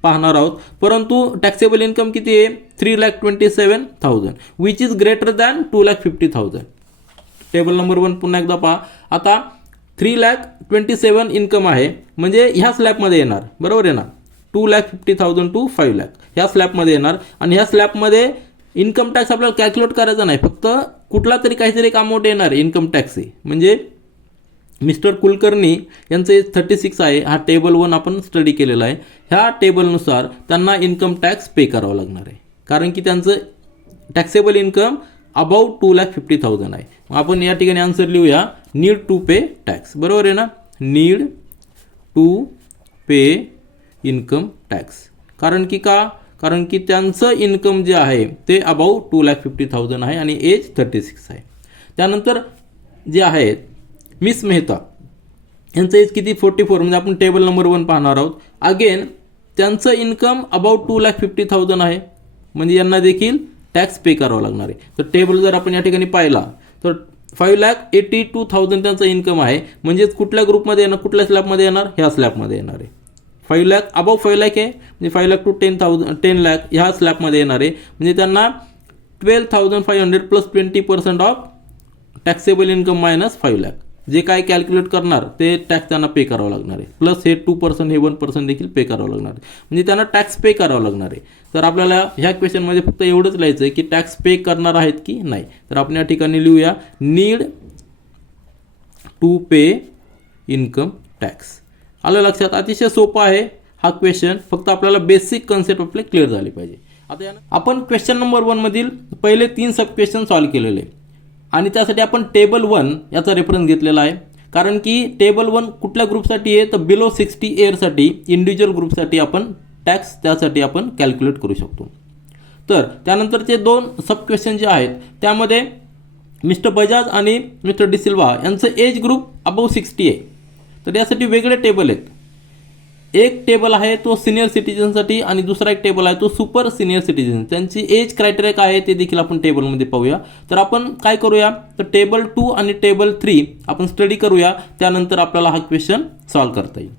पाहणार आहोत. परंतु टॅक्सेबल इन्कम किती आहे? 3,27,000 which is greater than 2,50,000. Table number 1 पुन्हा एकदा पहा. आता 3,27,000 इन्कम आहे म्हणजे ह्या स्लॅबमध्ये येणार. बरोबर आहे ना, 2,50,000 टू 5,00,000 ह्या स्लॅबमध्ये येणार. आणि ह्या स्लॅबमध्ये इन्कम टॅक्स आपल्याला कॅल्क्युलेट करायचा नाही, फक्त कुठला तरी काहीतरी एक अमाऊंट येणार आहे इन्कम टॅक्सची. म्हणजे मिस्टर कुलकर्णी यांचं एज 36 आहे. हा टेबल 1 आपण स्टडी केलेला आहे. ह्या टेबलनुसार त्यांना इन्कम टॅक्स पे करावा लागणार आहे, कारण की त्यांचं टॅक्सेबल इन्कम अबाउट 2,50,000 आहे. मग आपण या ठिकाणी आन्सर लिहूया नीड टू पे टॅक्स. बरोबर आहे ना, need to pay income tax. कारण की का? कारण की त्यांचं इन्कम जे आहे ते अबाउट 2,50,000 आहे आणि एज 36 आहे. त्यानंतर जे आहेत मिस मेहता यांचं एज किती? 44, म्हणजे आपण टेबल नंबर 1 पाहणार आहोत. अगेन त्यांचं इन्कम अबाउट 2,50,000 आहे, म्हणजे यांना देखील टॅक्स पे करावा लागणार आहे. तर टेबल जर आपण या ठिकाणी पाहिला तर 5,82,000 त्यांचं इन्कम आहे. म्हणजेच कुठल्या ग्रुपमध्ये येणार? कुठल्या स्लॅबमध्ये येणार? ह्या स्लॅबमध्ये येणार आहे. 5,00,000 अबाव 5,00,000 आहे, म्हणजे 5,00,000 टू 10,00,000 ह्या स्लॅबमध्ये येणार आहे. म्हणजे त्यांना 12,500 plus 20% of taxable income minus 5,00,000 जे काय कॅल्क्युलेट करणार ते टॅक्स त्यांना पे करावं लागणार आहे. प्लस हे 2% हे 1% देखील पे करावं लागणार आहे. म्हणजे त्यांना टॅक्स पे करावं लागणार आहे. तर आपल्याला ह्या क्वेश्चनमध्ये फक्त एवढंच लिहायचं आहे की टॅक्स पे करणार आहेत की नाही. तर आपण या ठिकाणी लिहूया need to pay income tax. आलं लक्षात? अतिशय सोपं आहे हा क्वेश्चन, फक्त आपल्याला बेसिक कन्सेप्ट आपले क्लिअर झाले पाहिजे. आता आपण क्वेश्चन नंबर 1 मधील पहिले 3 सब क्वेश्चन सॉल्व्ह केलेले आणि त्यासाठी आपण टेबल 1 याचा रेफरन्स घेतलेला आहे. कारण की टेबल 1 कुठल्या ग्रुपसाठी आहे? तर बिलो 60 इयरसाठी इंडिव्हिज्युअल ग्रुपसाठी आपण टॅक्स त्यासाठी आपण कॅल्क्युलेट करू शकतो. तर त्यानंतरचे 2 सब क्वेश्चन जे आहेत त्यामध्ये मिस्टर बजाज आणि मिस्टर डिसिल्वा यांचं एज ग्रुप अबव 60 आहे. तर यासाठी वेगळे टेबल आहेत. एक टेबल आहे तो सिनियर सिटीजनसाठी आणि दुसरा एक टेबल आहे तो सुपर सिनियर सिटीजन. त्यांची एज क्रायटेरिया काय आहे ते देखील आपण टेबलमध्ये पाहूया. तर आपण काय करूया, तर टेबल 2 आणि टेबल 3 आपण स्टडी करूया, त्यानंतर आपल्याला हा क्वेश्चन सॉल्व्ह करता येईल.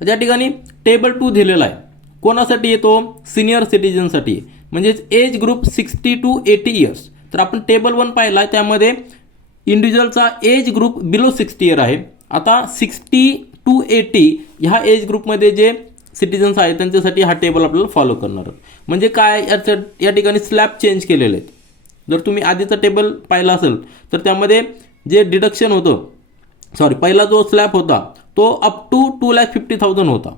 त्या ठिकाणी टेबल 2 दिलेला आहे. कोणासाठी येतो? सिनियर सिटीजनसाठी, म्हणजेच एज ग्रुप 60 टू 80 इयर्स. तर आपण टेबल 1 पाहिला, त्यामध्ये इंडिव्हिज्युअलचा एज ग्रुप बिलो 60 इयर आहे. आता 60 टू 80 ह्या एज ग्रुपमध्ये जे सिटीजन्स आहेत त्यांच्यासाठी हा टेबल आपल्याला फॉलो करणार आहोत. म्हणजे काय, या ठिकाणी स्लॅब चेंज केलेले आहेत. जर तुम्ही आधीचा टेबल पाहिला असेल तर त्यामध्ये जे डिडक्शन होतं, पहिला जो स्लॅब होता तो अप टू 2,50,000 होता,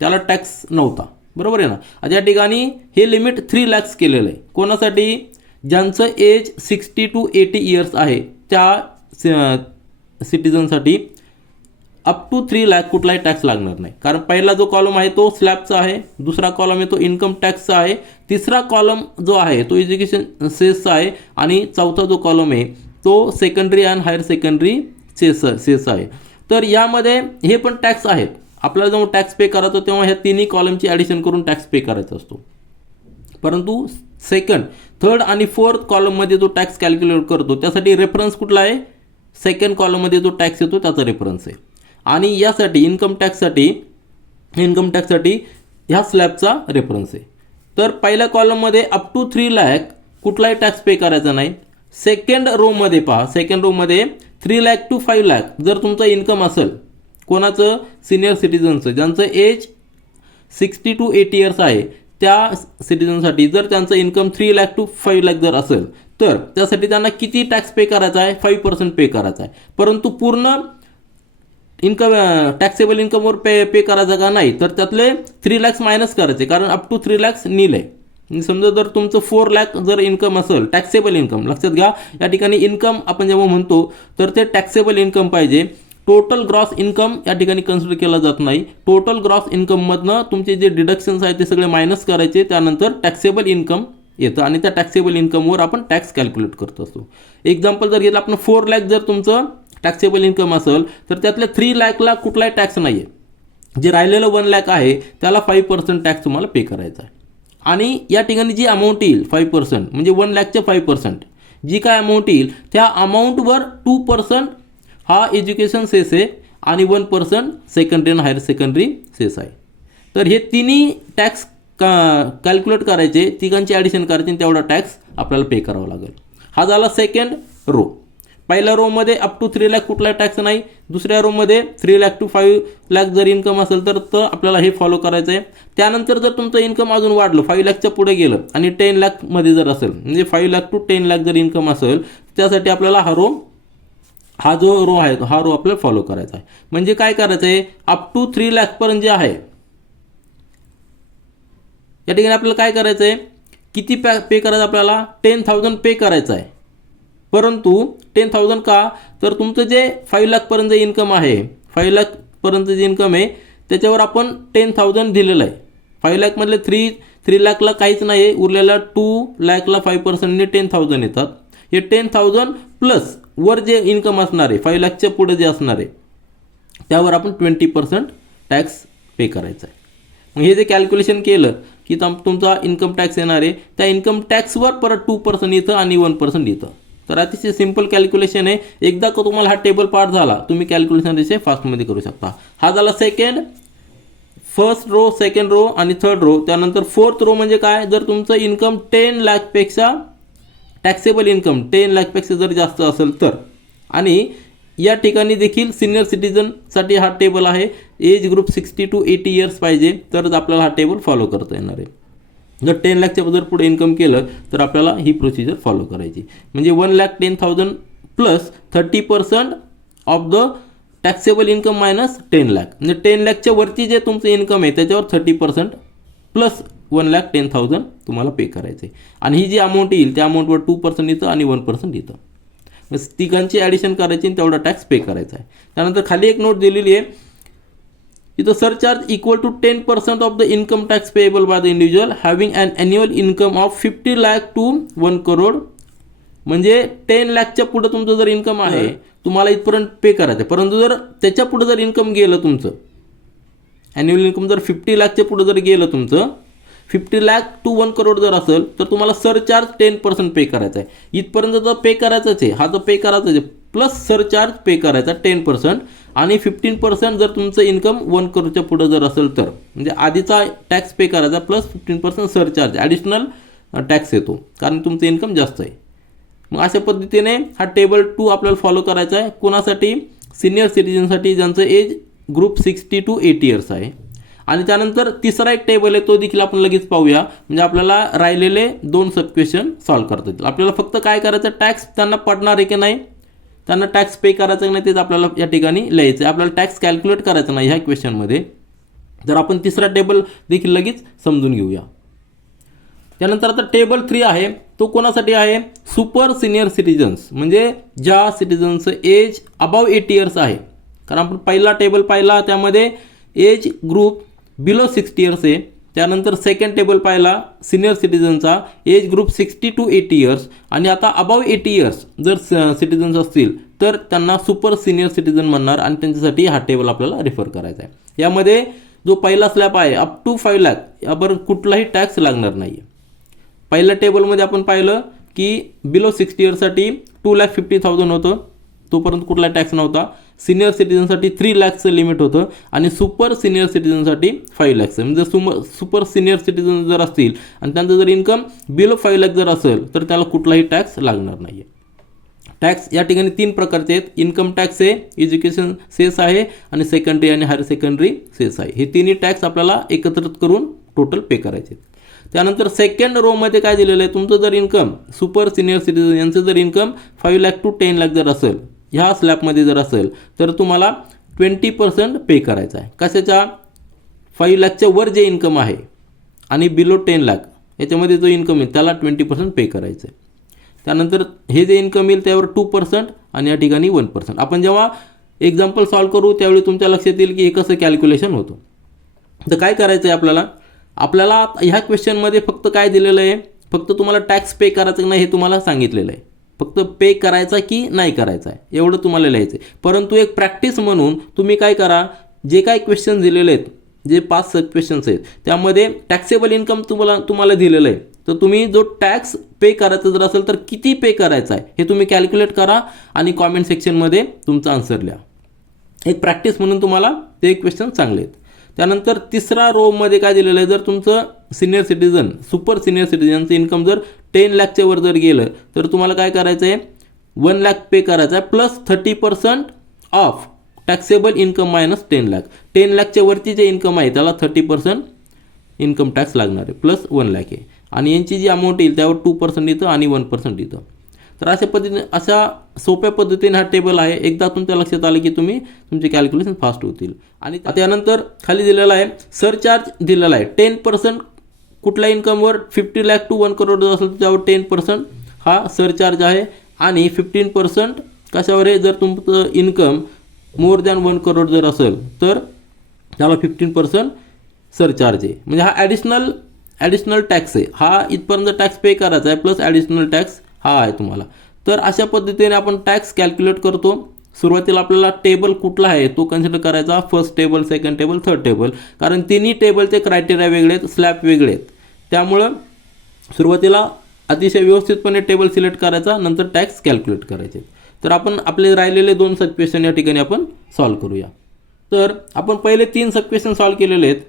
त्याला टॅक्स नव्हता. बरोबर आहे ना. या ठिकाणी हे लिमिट 3,00,000 केलेलं आहे. कोणासाठी? ज्यांचं एज 60 टू 80 इयर्स आहे त्या सिटीजनसाठी अप टू 3,00,000 कुठलाही टॅक्स लागणार नाही. कारण पहिला जो कॉलम आहे तो स्लॅबचा आहे, दुसरा कॉलम आहे तो इन्कम टॅक्सचा आहे, तिसरा कॉलम जो आहे तो एज्युकेशन सेसचा आहे आणि चौथा जो कॉलम आहे तो secondary and higher secondary cess आहे. तर यामध्ये हे पण टॅक्स आहेत. आपल्याला जेव्हा टॅक्स पे करायचं तेव्हा ह्या तिन्ही कॉलमची ॲडिशन करून टॅक्स पे करायचा असतो. परंतु सेकंड, थर्ड आणि फोर्थ कॉलममध्ये जो टॅक्स कॅल्क्युलेट करतो त्यासाठी रेफरन्स कुठला आहे? सेकंड कॉलममध्ये जो टॅक्स येतो त्याचा रेफरन्स आहे. आणि यासाठी इन्कम टॅक्ससाठी ह्या स्लॅबचा रेफरन्स आहे. तर पहिल्या कॉलममध्ये अप टू 3,00,000 कुठलाही टॅक्स पे करायचा नाही. सेकंड रोमध्ये पहा, सेकंड रोमध्ये 3,00,000 टू 5,00,000 जर तुमचं इन्कम असेल, कोणाचं? सिनियर सिटीजनचं, ज्यांचं एज 60 टू 80 इयर्स आहे त्या सिटीजनसाठी जर त्यांचं इन्कम 3,00,000 टू 5,00,000 जर असेल तर त्यासाठी त्यांना किती टॅक्स पे करायचा आहे? 5% पे करायचा आहे. परंतु पूर्ण इन्कम टॅक्सेबल इन्कमवर पे करायचा का? नाही. तर त्यातले 3,00,000 मायनस करायचे, कारण अप टू 3,00,000 नील आहे. समजा जर तुमचं 4,00,000 जर इन्कम असेल, टॅक्सेबल इन्कम, लक्षात घ्या या ठिकाणी इन्कम आपण जेव्हा म्हणतो तर ते टॅक्सेबल इन्कम पाहिजे. टोटल ग्रॉस इन्कम या ठिकाणी कन्सिडर केला जात नाही. टोटल ग्रॉस इन्कममधनं तुमचे जे डिडक्शन्स आहेत ते सगळे मायनस करायचे, त्यानंतर टॅक्सेबल इन्कम येतं आणि त्या टॅक्सेबल इन्कमवर आपण टॅक्स कॅल्क्युलेट करत असतो. एक्झाम्पल जर घेतलं आपण 4 लाख जर तुमचं टॅक्सेबल इन्कम असेल तर त्यातल्या 3 लाखला कुठलाही टॅक्स नाही आहे. जे राहिलेलं 1 लाख आहे त्याला 5% टॅक्स तुम्हाला पे करायचा आहे. आणि या ठिकाणी जी अमाऊंट येईल 5% म्हणजे 1 लाखचे 5% जी काय अमाऊंट येईल त्या अमाऊंटवर 2% हा एज्युकेशन सेस आहे आणि 1% सेकंडरी आणि हायर सेकंडरी सेस आहे. तर हे तिन्ही टॅक्स कॅल्क्युलेट करायचे, तिघांची ॲडिशन करायची आणि तेवढा टॅक्स आपल्याला पे करावा लागेल. हा झाला सेकंड रो. पहिल्या रोमध्ये अप टू 3 लाख कुठला टॅक्स नाही. दुसऱ्या रोमध्ये 3 लाख टू 5 लाख जर इन्कम असेल तर आपल्याला हे फॉलो करायचं आहे. त्यानंतर जर तुमचं इन्कम अजून वाढलं 5 लाखच्या पुढे गेलं आणि 10 लाखमध्ये जर असेल म्हणजे 5 लाख टू 10 लाख जर इन्कम असेल त्यासाठी आपल्याला हा जो रो आहे हा रो आपल्याला फॉलो करायचा आहे. म्हणजे काय करायचं आहे, अप टू 3 लाखपर्यंत जे आहे या ठिकाणी आपल्याला काय करायचं आहे, किती पे करायचं आपल्याला 10,000 पे करायचं आहे. परंतु 10,000 का, तर तुमचं जे 5 लाखपर्यंत इन्कम आहे 5 लाखपर्यंत जे इन्कम आहे त्याच्यावर आपण 10,000 दिलेलं आहे. 5 लाखमधले 3 लाखला काहीच नाही आहे, उरलेला 2 लाखला 5%ने 10,000 येतात. हे 10,000 प्लस वर जे इन्कम असणार आहे 5 लाखच्या पुढे जे असणार आहे त्यावर आपण 20% टॅक्स पे करायचा आहे. मग हे जे कॅल्क्युलेशन केलं की तुमचा इन्कम टॅक्स येणार आहे त्या इन्कम टॅक्सवर परत 2% येतं आणि 1% येतं. तर अतिशय सिंपल कॅल्क्युलेशन आहे. एकदा का तुम्हाला हा टेबल पाठ झाला तुम्ही कॅल्क्युलेशन अतिशय फास्टमध्ये करू शकता. हा झाला फर्स्ट रो, सेकंड रो आणि थर्ड रो. त्यानंतर फोर्थ रो म्हणजे काय, जर तुमचं इन्कम 10 लाखपेक्षा टॅक्सेबल इन्कम 10 लाखपेक्षा जर जास्त असेल तर. आणि या ठिकाणी देखील सिनियर सिटीजनसाठी हा टेबल आहे. एज ग्रुप 60 to 80 इयर्स पाहिजे तरच आपल्याला हा टेबल फॉलो करता येणार आहे. जर 10 लाखच्या जर पुढे इन्कम केलं तर आपल्याला ही प्रोसिजर फॉलो करायची. म्हणजे 1,10,000 plus 30% of the taxable income minus 10 lakh. म्हणजे 10 लाखच्या वरती जे तुमचं इन्कम आहे त्याच्यावर 30% प्लस 1,10,000 तुम्हाला पे करायचं आहे. आणि ही जी अमाऊंट येईल त्या अमाऊंटवर 2% येतं आणि 1% येतं. तिघांची ॲडिशन करायची आणि तेवढा टॅक्स पे करायचा आहे. त्यानंतर खाली एक नोट दिलेली आहे इथं, surcharge equal to 10% of the income tax payable by the individual having an annual income of 50 lakh to 1 crore. म्हणजे 10 लाखच्या पुढं तुमचं जर इन्कम आहे तुम्हाला इथपर्यंत पे करायचं आहे. परंतु जर त्याच्या पुढं जर इन्कम गेलं तुमचं ॲन्युअल इन्कम जर 50 लाखच्या पुढं जर गेलं तुमचं 50 लाख टू 1 करोड जर असेल तर तुम्हाला सरचार्ज 10% पे करायचा आहे. इथपर्यंत जर पे करायचंच आहे, हा जो पे करायचा आहे प्लस सरचार्ज पे करायचा 10% आणि 15% जर तुमचं इन्कम 1 करोडच्या पुढं जर असेल तर म्हणजे आधीचा टॅक्स पे करायचा प्लस 15% सरचार्ज ॲडिशनल टॅक्स येतो कारण तुमचं इन्कम जास्त आहे. मग अशा पद्धतीने हा टेबल 2 आपल्याला फॉलो करायचा आहे. कोणासाठी, सिनियर सिटीजनसाठी ज्यांचं एज ग्रुप 60 to 80 इयर्स आहे. आणि त्यानंतर तिसरा एक टेबल आहे तो देखील आपण लगेच पाहूया. म्हणजे आपल्याला राहिलेले 2 सब क्वेश्चन सॉल्व्ह करता येतील. आपल्याला फक्त काय करायचं, टॅक्स त्यांना पडणार आहे की नाही, त्यांना टॅक्स पे करायचा की नाही तेच आपल्याला या ठिकाणी लिहायचं आहे. आपल्याला टॅक्स कॅल्क्युलेट करायचं नाही ह्या क्वेश्चनमध्ये. तर आपण तिसरा टेबल देखील लगेच समजून घेऊया. त्यानंतर आता टेबल 3 आहे तो कोणासाठी आहे, सुपर सिनियर सिटीजन्स म्हणजे ज्या सिटीजनचं एज अबाव 80 इयर्स आहे. कारण आपण पहिला टेबल पाहिला त्यामध्ये एज ग्रुप बिलो 60 इयर्स आहे. त्यानंतर सेकंड टेबल पाहिला सिनियर सिटीजनचा एज ग्रुप 60 to 80 इयर्स आणि आता अबाव 80 इयर्स जर सिटीजन्स असतील तर त्यांना सुपर सिनियर सिटीजन म्हणणार आणि त्यांच्यासाठी हा टेबल आपल्याला रेफर करायचा आहे. यामध्ये जो पहिला स्लॅब आहे अप टू 5 लाख यावर कुठलाही टॅक्स लागणार नाही आहे. पहिल्या टेबलमध्ये आपण पाहिलं की बिलो 60 इयर्ससाठी 2,50,000 होतं, तोपर्यंत कुठला टॅक्स नव्हता. सिनियर सिटीजनसाठी 3 लाखचं लिमिट होतं आणि सुपर सिनियर सिटीजनसाठी 5 लाखचं. म्हणजे सुपर सिनियर सिटीजन जर असतील आणि त्यांचं जर इन्कम बिलो 5 लाख जर असेल तर त्याला कुठलाही टॅक्स लागणार नाही आहे. टॅक्स या ठिकाणी 3 प्रकारचे आहेत. इन्कम टॅक्स आहे, एज्युकेशन सेस आहे आणि सेकंडरी आणि हायर सेकंडरी सेस आहे. हे तिन्ही टॅक्स आपल्याला एकत्रित करून टोटल पे करायचे. त्यानंतर सेकंड रोमध्ये काय दिलेलं आहे, तुमचं जर इन्कम सुपर सिनियर सिटीजन यांचं जर इन्कम 5 लाख टू 10 लाख जर असेल ह्या स्लॅबमध्ये जर असेल तर तुम्हाला 20% पे करायचा आहे. कशाच्या, 5 लाखच्या वर जे इन्कम आहे आणि बिलो 10 लाख याच्यामध्ये जो इन्कम आहे त्याला 20% पे करायचं आहे. त्यानंतर हे जे इन्कम येईल त्यावर 2% आणि या ठिकाणी 1%. आपण जेव्हा एक्झाम्पल सॉल्व करू त्यावेळी तुमच्या लक्षात येईल की हे कसं कॅल्क्युलेशन होतं. तर काय करायचं आहे आपल्याला ह्या क्वेश्चनमध्ये फक्त काय दिलेलं आहे, फक्त तुम्हाला टॅक्स पे करायचं की नाही हे तुम्हाला सांगितलेलं आहे. फक्त पे करायचा की नाही करायचा आहे एवढं तुम्हाला लिहायचं आहे. परंतु एक प्रॅक्टिस म्हणून तुम्ही काय करा, जे काही क्वेश्चन दिलेले आहेत, जे 5 सब क्वेश्चन्स आहेत त्यामध्ये टॅक्सेबल इन्कम तुम्हाला दिलेलं आहे. तर तुम्ही जो टॅक्स पे करायचा जर असेल तर किती पे करायचा आहे हे तुम्ही कॅल्क्युलेट करा आणि कॉमेंट सेक्शनमध्ये तुमचा आन्सर लिहा. एक प्रॅक्टिस म्हणून तुम्हाला ते क्वेश्चन चांगले आहेत. त्यानंतर तिसरा रोमध्ये काय दिलेलं आहे, जर तुमचं सिनियर सिटीजन सुपर सिनियर सिटीजनचं इन्कम जर 10 लाखच्या वर जर गेलं तर तुम्हाला काय करायचं आहे, 1 लाख पे करायचं आहे plus 30% of taxable income minus 10 lakh. 10 लाखच्या वरती जे इन्कम आहे त्याला 30% इन्कम टॅक्स लागणार आहे प्लस 1 लाख आहे. आणि यांची जी अमाऊंट येईल त्यावर 2% येतं आणि 1% येतं. तर अशा पद्धतीने अशा सोप्या पद्धतीने हा टेबल आहे. एकदा तुमच्या लक्षात आलं की तुमचे कॅल्क्युलेशन फास्ट होतील. आणि त्यानंतर खाली दिलेला आहे सरचार्ज दिलेला आहे 10% कुठल्या इन्कमवर 50 लाख टू 1 करोड असेल त्यावर 10% हा सरचार्ज आहे. आणि 15% कशावर आहे, जर तुमचं इन्कम मोर दॅन 1 करोड जर असेल तर त्याला 15% सरचार्ज आहे. म्हणजे हा ॲडिशनल टॅक्स आहे. हा इथपर्यंत टॅक्स पे करायचा आहे प्लस ॲडिशनल टॅक्स हा आहे तुम्हाला. तर अशा पद्धतीने आपण टॅक्स कॅल्क्युलेट करतो. सुरुवातीला आपल्याला टेबल कुठला आहे तो कन्सिडर करायचा, first table, second table, third table, कारण तिन्ही टेबलचे क्रायटेरिया वेगळे आहेत, स्लॅब वेगळे आहेत. त्यामुळं सुरुवातीला अतिशय व्यवस्थितपणे टेबल सिलेक्ट करायचा, नंतर टॅक्स कॅल्क्युलेट करायचे. तर आपण आपले राहिलेले 2 सब क्वेश्चन या ठिकाणी आपण सॉल्व करूया. तर आपण पहिले 3 सब क्वेश्चन सॉल्व केलेले आहेत.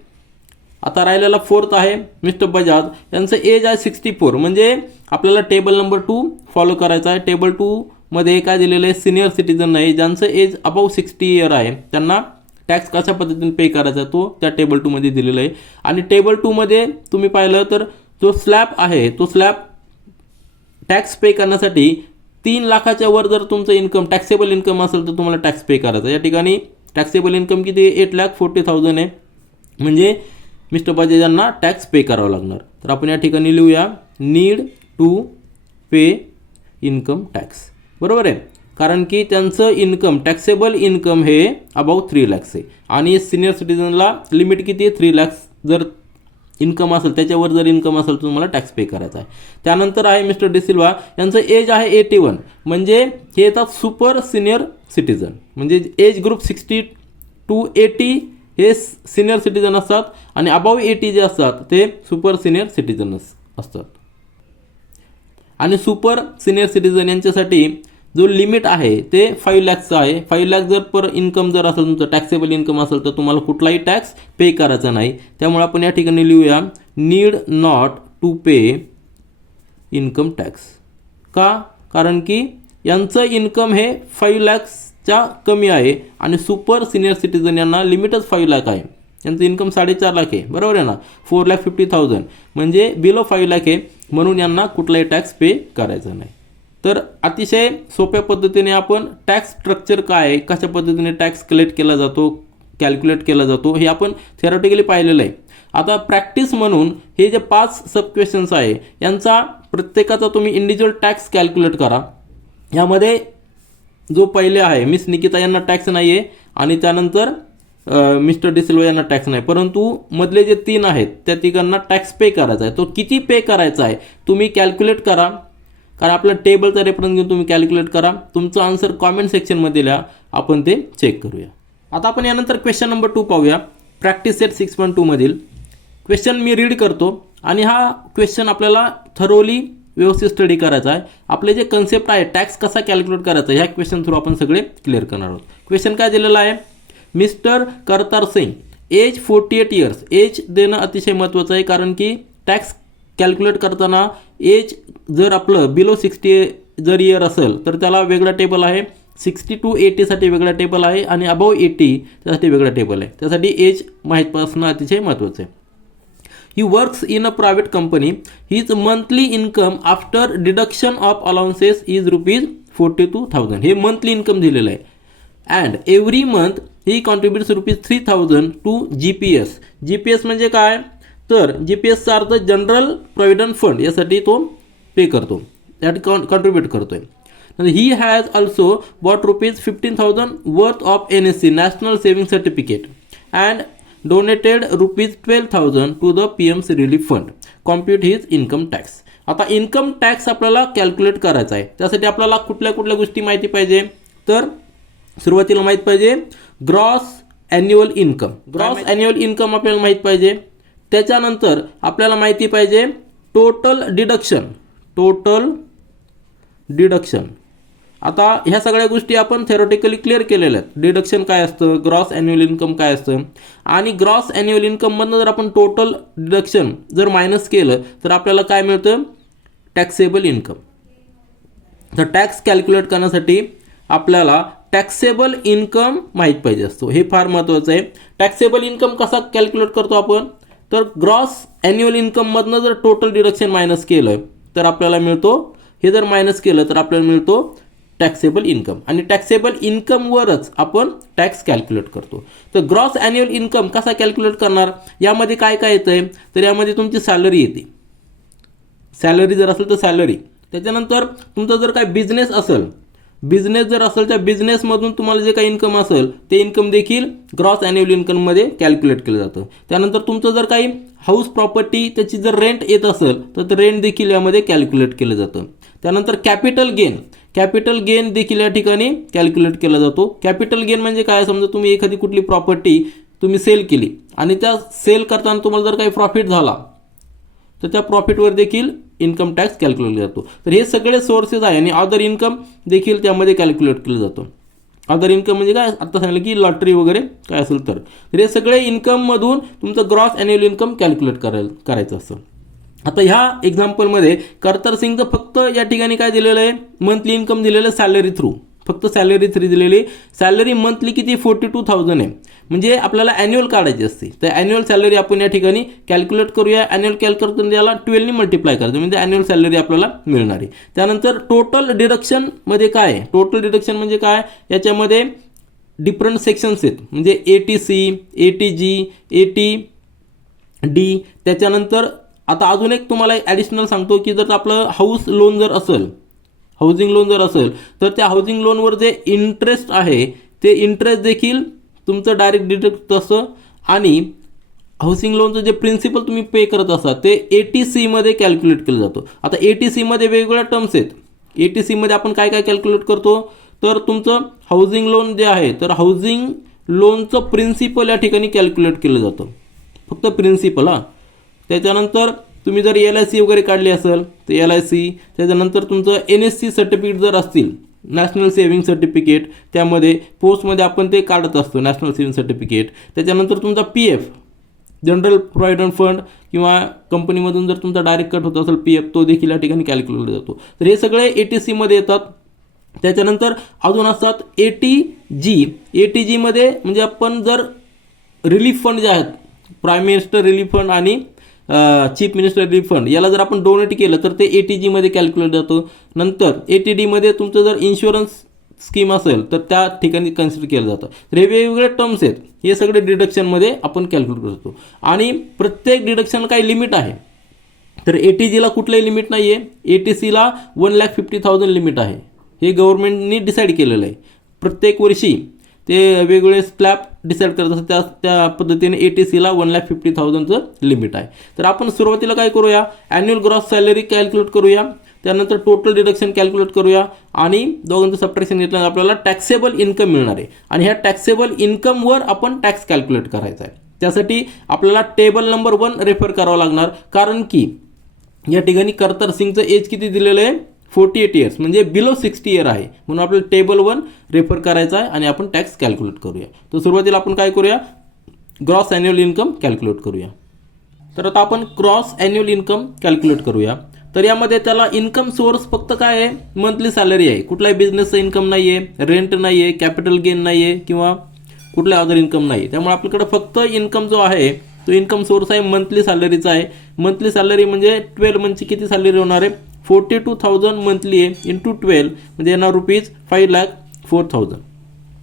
आता राहिलेला 4th आहे मिस्टर बजाज, यांचं एज आहे 64. म्हणजे आपल्याला टेबल नंबर 2 फॉलो करायचा आहे. टेबल 2 मध्ये काय दिलेलं आहे, सिनियर सिटीजन आहे ज्यांचं एज अबाव 60 इयर आहे त्यांना टॅक्स कशा पद्धतीने पे करायचा तो त्या टेबल 2 मध्ये दिलेलं आहे. आणि टेबल 2 मध्ये तुम्ही पाहिलं तर जो स्लॅब आहे तो स्लॅब टॅक्स पे करण्यासाठी 3 लाखाच्या वर जर तुमचं इन्कम टॅक्सेबल इन्कम असेल तर तुम्हाला टॅक्स पे करायचा. या ठिकाणी टॅक्सेबल इन्कम किती आहे, 8,40,000 आहे. म्हणजे मिस्टर बजाज यांना टॅक्स पे करावा लागणार. तर आपण या ठिकाणी लिहूया need to pay income tax. बरोबर आहे, कारण की त्यांचं इन्कम टॅक्सेबल इन्कम हे अबाव 3 लाख आहे. आणि सिनियर सिटीजनला लिमिट किती आहे, 3 लाख जर इन्कम असेल त्याच्यावर जर इन्कम असेल तर तुम्हाला टॅक्स पे करायचा आहे. त्यानंतर आहे मिस्टर डिसिल्वा, यांचं एज आहे 81. म्हणजे हे येतात सुपर सिनियर सिटीजन. म्हणजे एज ग्रुप 60 to 80 हे सिनियर सिटीजन असतात आणि अबाव 80 जे असतात ते सुपर सिनियर सिटीजन असतात. आणि सुपर सिनियर सिटीजन यांच्यासाठी जो लिमिट आहे ते 5 लाखचं आहे. 5 लाख जर पर इन्कम जर असेल तुमचं टॅक्सेबल इन्कम असेल तर तुम्हाला कुठलाही टॅक्स पे करायचा नाही. त्यामुळे आपण या ठिकाणी लिहूया need not to pay income tax. का, कारण की यांचं इन्कम हे 5 लाखच्या कमी आहे आणि सुपर सिनियर सिटीजन यांना लिमिटच 5 लाख आहे. यांचं इन्कम 4.5 लाख आहे. बरोबर आहे ना, 4,50,000 म्हणजे बिलो 5 लाख आहे, म्हणून यांना कुठलाही टॅक्स पे करायचा नाही. तर अतिशय सोप्या पद्धतीने आपण टॅक्स स्ट्रक्चर काय आहे, कशा पद्धतीने टॅक्स कलेक्ट केला जातो, कॅल्क्युलेट केला जातो हे आपण थेरॉटिकली पाहिलेलं आहे. आता प्रॅक्टिस म्हणून हे जे 5 सब क्वेश्चन्स आहे यांचा प्रत्येकाचा तुम्ही इंडिव्हिज्युअल टॅक्स कॅल्क्युलेट करा. यामध्ये जो पहिले आहे मिस निकिता यांना टॅक्स नाही आहे आणि त्यानंतर मिस्टर डिसिल्वा यांना टॅक्स नाही, परंतु मधले जे 3 आहेत त्या तिघांना टॅक्स पे करायचा आहे. तो किती पे करायचा आहे तुम्ही कॅल्क्युलेट करा, कारण आपल्या टेबलचा रेफरन्स घेऊन तुम्ही कॅल्क्युलेट करा. तुमचं आन्सर कॉमेंट सेक्शनमध्ये लिहा, आपण ते चेक करूया. आता आपण यानंतर क्वेश्चन नंबर 2 पाहूया. प्रॅक्टिस सेट 6.2 मधील क्वेश्चन मी रीड करतो आणि हा क्वेश्चन आपल्याला थरोली व्यवस्थित स्टडी करायचा आहे. आपले जे कन्सेप्ट आहे टॅक्स कसा कॅल्क्युलेट करायचा ह्या क्वेश्चन थ्रू आपण सगळे क्लिअर करणार आहोत. क्वेश्चन काय दिलेला आहे, mister Kartar Singh age 48 years. Age देणं अतिशय महत्त्वाचं आहे, कारण की टॅक्स कॅल्क्युलेट करताना एज जर आपलं बिलो 60 जर इयर असेल तर त्याला वेगळा टेबल आहे, 60 to 80 साठी वेगळा टेबल आहे आणि अबाव 80 त्यासाठी वेगळा टेबल आहे. त्यासाठी एज माहीत असणं अतिशय महत्त्वाचं आहे. He works in a private company. His monthly income after deduction of allowances is ₹42,000. हे मंथली इन्कम दिलेलं आहे. And every month he contributes ₹3,000 to GPS. GPS म्हणजे काय, तर GPSचा अर्थ जनरल प्रॉव्हिडंट फंड, यासाठी तो पे करतो, यासाठी कॉन्ट्रीब्यूट करतोय. He has also bought ₹15,000 worth of NSC national saving certificate and donated ₹12,000 to the PM's relief fund. Compute his income tax. आता इन्कम टॅक्स आपल्याला कॅल्क्युलेट करायचा आहे. त्यासाठी आपल्याला कुठल्या कुठल्या गोष्टी माहिती पाहिजे, तर सुरुवातीला माहीत पाहिजे gross annual income. Gross annual income आपल्याला माहीत पाहिजे. त्याच्यानंतर आपल्याला माहिती पाहिजे टोटल डिडक्शन. Total deduction. आता ह्या सगळ्या गोष्टी आपण थेरोटिकली क्लिअर केलेल्या आहेत. डिडक्शन काय असतं, ग्रॉस ॲन्युअल इन्कम काय असतं, आणि ग्रॉस ॲन्युअल इन्कममधनं जर आपण टोटल डिडक्शन जर मायनस केलं तर आपल्याला काय मिळतं, टॅक्सेबल इन्कम. तर टॅक्स कॅल्क्युलेट करण्यासाठी आपल्याला टॅक्सेबल इन्कम माहीत पाहिजे असतो. हे फार महत्त्वाचं आहे. टॅक्सेबल इन्कम कसा कॅल्क्युलेट करतो आपण, तर ग्रॉस ॲन्युअल इन्कममधनं जर टोटल डिडक्शन मायनस केलं तर आपल्याला मिळतो, हे जर मायनस केलं तर आपल्याला मिळतो टॅक्सेबल इन्कम. आणि टॅक्सेबल इन्कमवरच आपण टॅक्स कॅल्क्युलेट करतो. तर ग्रॉस ॲन्युअल इन्कम कसा कॅल्क्युलेट करणार, यामध्ये काय काय येतं आहे, तर यामध्ये तुमची सॅलरी येते. सॅलरी जर असेल तर सॅलरी. त्याच्यानंतर तुमचा जर काय बिझनेस असेल, बिझनेस जर असेल त्या बिझनेसमधून तुम्हाला जे काही इन्कम असेल ते इन्कम देखील ग्रॉस ॲन्युअल इन्कममध्ये कॅल्क्युलेट केलं जातं. त्यानंतर तुमचं जर काही हाऊस प्रॉपर्टी त्याची जर रेंट येत असेल तर रेंट देखील यामध्ये कॅल्क्युलेट केलं जातं. त्यानंतर कॅपिटल गेन. कॅपिटल गेन देखील या ठिकाणी कॅल्क्युलेट केला जातो. कॅपिटल गेन म्हणजे काय, समजा तुम्ही एखादी कुठली प्रॉपर्टी तुम्ही सेल केली आणि त्या सेल करताना तुम्हाला जर काही प्रॉफिट झाला तर त्या प्रॉफिटवर देखील इन्कम टॅक्स कॅल्क्युलेट केला जातो. तर हे सगळे सोर्सेस आहे. आणि अदर इन्कम देखील त्यामध्ये कॅल्क्युलेट केलं जातं. अदर इन्कम म्हणजे काय, आता सांगितलं की लॉटरी वगैरे काय असेल तर हे सगळे इन्कममधून तुमचं ग्रॉस ॲन्युअल इन्कम कॅल्क्युलेट करायचं असतं. आता ह्या एक्झाम्पलमध्ये कर्तार सिंगचं फक्त या ठिकाणी काय दिलेलं आहे, मंथली इन्कम दिलेलं आहे सॅलरी थ्रू. फक्त सॅलरी थ्रू दिलेली. सॅलरी मंथली किती 42,000 आहे. म्हणजे आपल्याला ॲन्युअल काढायची असते. तर ॲन्युअल सॅलरी आपण या ठिकाणी कॅल्क्युलेट करूया. ॲन्युअल कॅल्क्युलेट करून त्याला 12 ने मल्टिप्लाय करायचं म्हणजे ॲन्युअल सॅलरी आपल्याला मिळणार आहे. त्यानंतर टोटल डिडक्शनमध्ये काय आहे, टोटल डिडक्शन म्हणजे काय, याच्यामध्ये डिफरंट सेक्शन्स आहेत. म्हणजे ATC, ATG, ATD. त्याच्यानंतर आता अजून एक तुम्हाला ॲडिशनल सांगतो की जर आपलं हाऊस लोन जर असेल, हाऊसिंग लोन जर असेल तर त्या हाऊसिंग लोनवर जे इंटरेस्ट आहे ते इंटरेस्ट देखील तुमचं डायरेक्ट डिडक्ट असतं. आणि हाऊसिंग लोनचं जे प्रिन्सिपल तुम्ही पे करत असाल ते ATC मध्ये कॅल्क्युलेट केलं जातं. आता ATC मध्ये वेगवेगळ्या टर्म्स आहेत. ATC मध्ये आपण काय काय कॅल्क्युलेट करतो, तर तुमचं हाऊसिंग लोन जे आहे तर हाऊसिंग लोनचं प्रिन्सिपल या ठिकाणी कॅल्क्युलेट केलं जातं. फक्त प्रिन्सिपल. त्याच्यानंतर तुम्ही जर LIC वगैरे काढली असेल तर LIC. त्याच्यानंतर तुमचं NSC सर्टिफिकेट जर असतील, नॅशनल सेव्हिंग सर्टिफिकेट, त्यामध्ये पोस्टमध्ये आपण ते काढत असतो नॅशनल सेव्हिंग सर्टिफिकेट. त्याच्यानंतर तुमचा PF जनरल प्रॉव्हिडंट फंड किंवा कंपनीमधून जर तुमचा डायरेक्ट कट होत असेल PF, तो देखील या ठिकाणी कॅल्क्युलेट जातो. तर हे सगळे ATC मध्ये येतात. त्याच्यानंतर अजून असतात ATG. ATG मध्ये म्हणजे आपण जर रिलीफ फंड जे आहेत, प्राईम मिनिस्टर रिलीफ फंड आणि चीफ मिनिस्टर रिलीफ फंड, याला जर आपण डोनेट केलं तर ते ATG मध्ये कॅल्क्युलेट जातं. नंतर ATD मध्ये तुमचं जर इन्शुरन्स स्कीम असेल तर त्या ठिकाणी कन्सिडर केलं जातं. तर हे वेगवेगळे टर्म्स आहेत. हे सगळे डिडक्शनमध्ये आपण कॅल्क्युलेट करतो. आणि प्रत्येक डिडक्शनला काही लिमिट आहे. तर ATGला कुठलंही लिमिट नाही आहे. ATCला 1,50,000 लिमिट आहे. हे गव्हर्नमेंटनी डिसाईड केलेलं आहे. प्रत्येक वर्षी ते वेगवेगळे स्लॅब डिसाईड करत असतात. त्या पद्धतीने ATCला 1,50,000चं लिमिट आहे. तर आपण सुरुवातीला काय करूया, ॲन्युअल ग्रॉस सॅलरी कॅल्क्युलेट करूया. त्यानंतर टोटल डिडक्शन कॅल्क्युलेट करूया. आणि दोघांचं सबट्रॅक्शन घेतल्यानंतर आपल्याला टॅक्सेबल इन्कम मिळणार आहे. आणि ह्या टॅक्सेबल इन्कमवर आपण टॅक्स कॅल्क्युलेट करायचा आहे. त्यासाठी आपल्याला टेबल नंबर 1 रेफर करावं लागणार. कारण की या ठिकाणी कर्तार सिंगचं एज किती दिलेलं आहे, 48 इयर्स, म्हणजे बिलो 60 इयर आहे. म्हणून आपल्याला टेबल 1 रेफर करायचा आहे आणि आपण टॅक्स कॅल्क्युलेट करूया. तर सुरुवातीला आपण काय करूया, ग्रॉस ॲन्युअल इन्कम कॅल्क्युलेट करूया. तर आता आपण ग्रॉस ॲन्युअल इन्कम कॅल्क्युलेट करूया. तर यामध्ये त्याला इन्कम सोर्स फक्त काय आहे, मंथली सॅलरी आहे. कुठल्याही बिझनेसचं इन्कम नाही आहे, रेंट नाही आहे, कॅपिटल गेन नाही आहे किंवा कुठल्या अदर इन्कम नाही आहे. त्यामुळे आपल्याकडे फक्त इन्कम जो आहे तो इन्कम सोर्स आहे मंथली सॅलरीचा आहे. मंथली सॅलरी म्हणजे 12 मंथची किती सॅलरी होणार आहे, 42,000 मंथली आहे इंटू 12 म्हणजे येणार ₹5,04,000.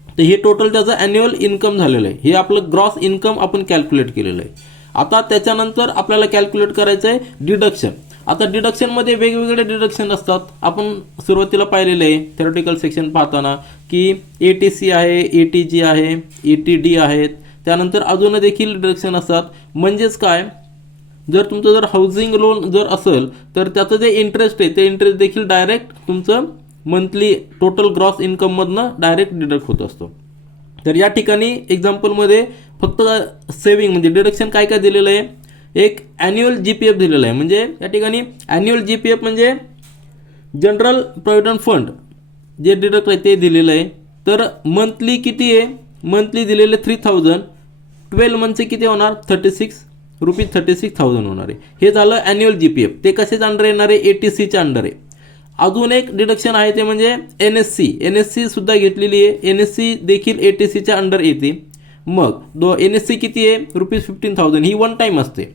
तर हे टोटल त्याचं ॲन्युअल इन्कम झालेलं आहे. हे आपलं ग्रॉस इन्कम आपण कॅल्क्युलेट केलेलं आहे. आता त्याच्यानंतर आपल्याला कॅल्क्युलेट करायचं आहे डिडक्शन. आता डिडक्शनमध्ये वेगवेगळे डिडक्शन असतात. आपण सुरुवातीला पाहिलेले आहे थेरोटिकल सेक्शन पाहताना की ATC आहे, ATG आहे, ATD आहेत. त्यानंतर अजून देखील डिडक्शन असतात. म्हणजेच काय, जर तुमचं जर हाऊसिंग लोन जर असेल तर त्याचं जे इंटरेस्ट आहे ते इंटरेस्ट देखील डायरेक्ट तुमचं मंथली टोटल ग्रॉस इन्कममधनं डायरेक्ट डिडक्ट होत असतो. तर या ठिकाणी एक्झाम्पलमध्ये फक्त सेविंग म्हणजे डिडक्शन काय काय दिलेलं आहे, एक ॲन्युअल GPF दिलेलं आहे. म्हणजे या ठिकाणी ॲन्युअल GPF म्हणजे जनरल प्रॉव्हिडंट फंड जे डिडक्ट आहे ते दिलेलं आहे. तर मंथली किती आहे, मंथली दिलेले 3000, 12 मंथचे किती होणार, ₹36,000 होणार आहे. हे झालं ॲन्युअल GPF. ते कशाच्या अंडर येणार आहे, ATCच्या अंडर आहे. अजून एक डिडक्शन आहे ते म्हणजे NSC सुद्धा घेतलेली आहे. NSC देखील ATCच्या अंडर येते. मग NSC किती आहे, ₹15,000. ही वन टाईम असते,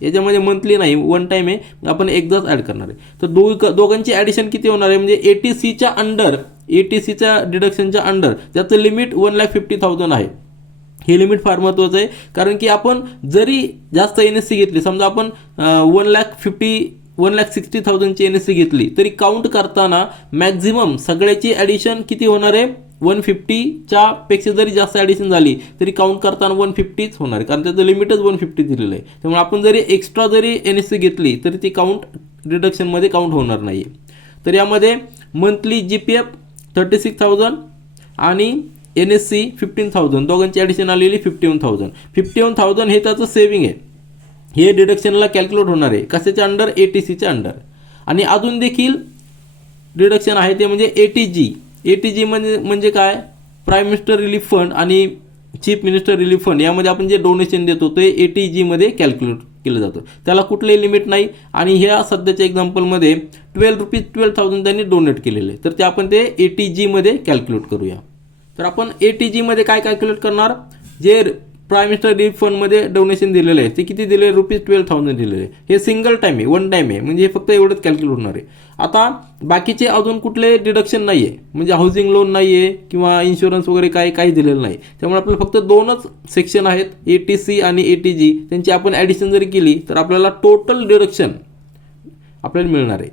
याच्यामध्ये मंथली नाही, वन टाईम आहे, आपण एकदाच ॲड करणार आहे. तर दोघांची ॲडिशन किती होणार आहे म्हणजे ATCच्या अंडर, ATCच्या डिडक्शनच्या अंडर ज्याचं लिमिट 1,50,000 आहे. हे लिमिट फार महत्त्वाचं आहे, कारण की आपण जरी जास्त NSC घेतली, समजा आपण 1,60,000ची NSC घेतली तरी काउंट करताना मॅक्झिमम सगळ्याची ॲडिशन किती होणार आहे, 150च्या पेक्षा जरी जास्त ॲडिशन झाली तरी काउंट करताना 150च होणार आहे, कारण त्याचं लिमिटच 150 दिलेलं आहे. त्यामुळे आपण जरी एक्स्ट्रा जरी NSC घेतली तरी ती काउंट डिडक्शनमध्ये काउंट होणार नाही आहे. तर यामध्ये मंथली GPF 36,000 आणि NSC 15,000, दोघांची ॲडिशन आलेली 51,000. 51,000 हे त्याचं सेविंग आहे. हे डिडक्शनला कॅल्क्युलेट होणार आहे कशाच्या अंडर, ATCच्या अंडर. आणि अजून देखील डिडक्शन आहे ते म्हणजे ATG म्हणजे काय, प्राईम मिनिस्टर रिलीफ फंड आणि चीफ मिनिस्टर रिलीफ फंड यामध्ये आपण जे डोनेशन देतो ते ATG मध्ये कॅल्क्युलेट केलं जातं. त्याला कुठलंही लिमिट नाही. आणि ह्या सध्याच्या एक्झाम्पलमध्ये ₹12,000 त्यांनी डोनेट केलेले आहे, तर ते आपण ते ATG मध्ये कॅल्क्युलेट करूया. तर आपण ATG मध्ये काय कॅल्क्युलेट करणार, जे प्राईम मिनिस्टर रिलीफ फंडमध्ये डोनेशन दिलेलं आहे ते किती दिले, ₹12,000 दिलेले आहे. हे सिंगल टाईम आहे, वन टाईम आहे, म्हणजे हे फक्त एवढंच कॅल्क्युलेट होणार आहे. आता बाकीचे अजून कुठले डिडक्शन नाही आहे, म्हणजे हाऊसिंग लोन नाही आहे किंवा इन्शुरन्स वगैरे काही दिलेलं नाही. त्यामुळे आपल्याला फक्त दोनच सेक्शन आहेत, ATC आणि ATG. त्यांची आपण ॲडिशन जरी केली तर आपल्याला टोटल डिडक्शन आपल्याला मिळणार आहे.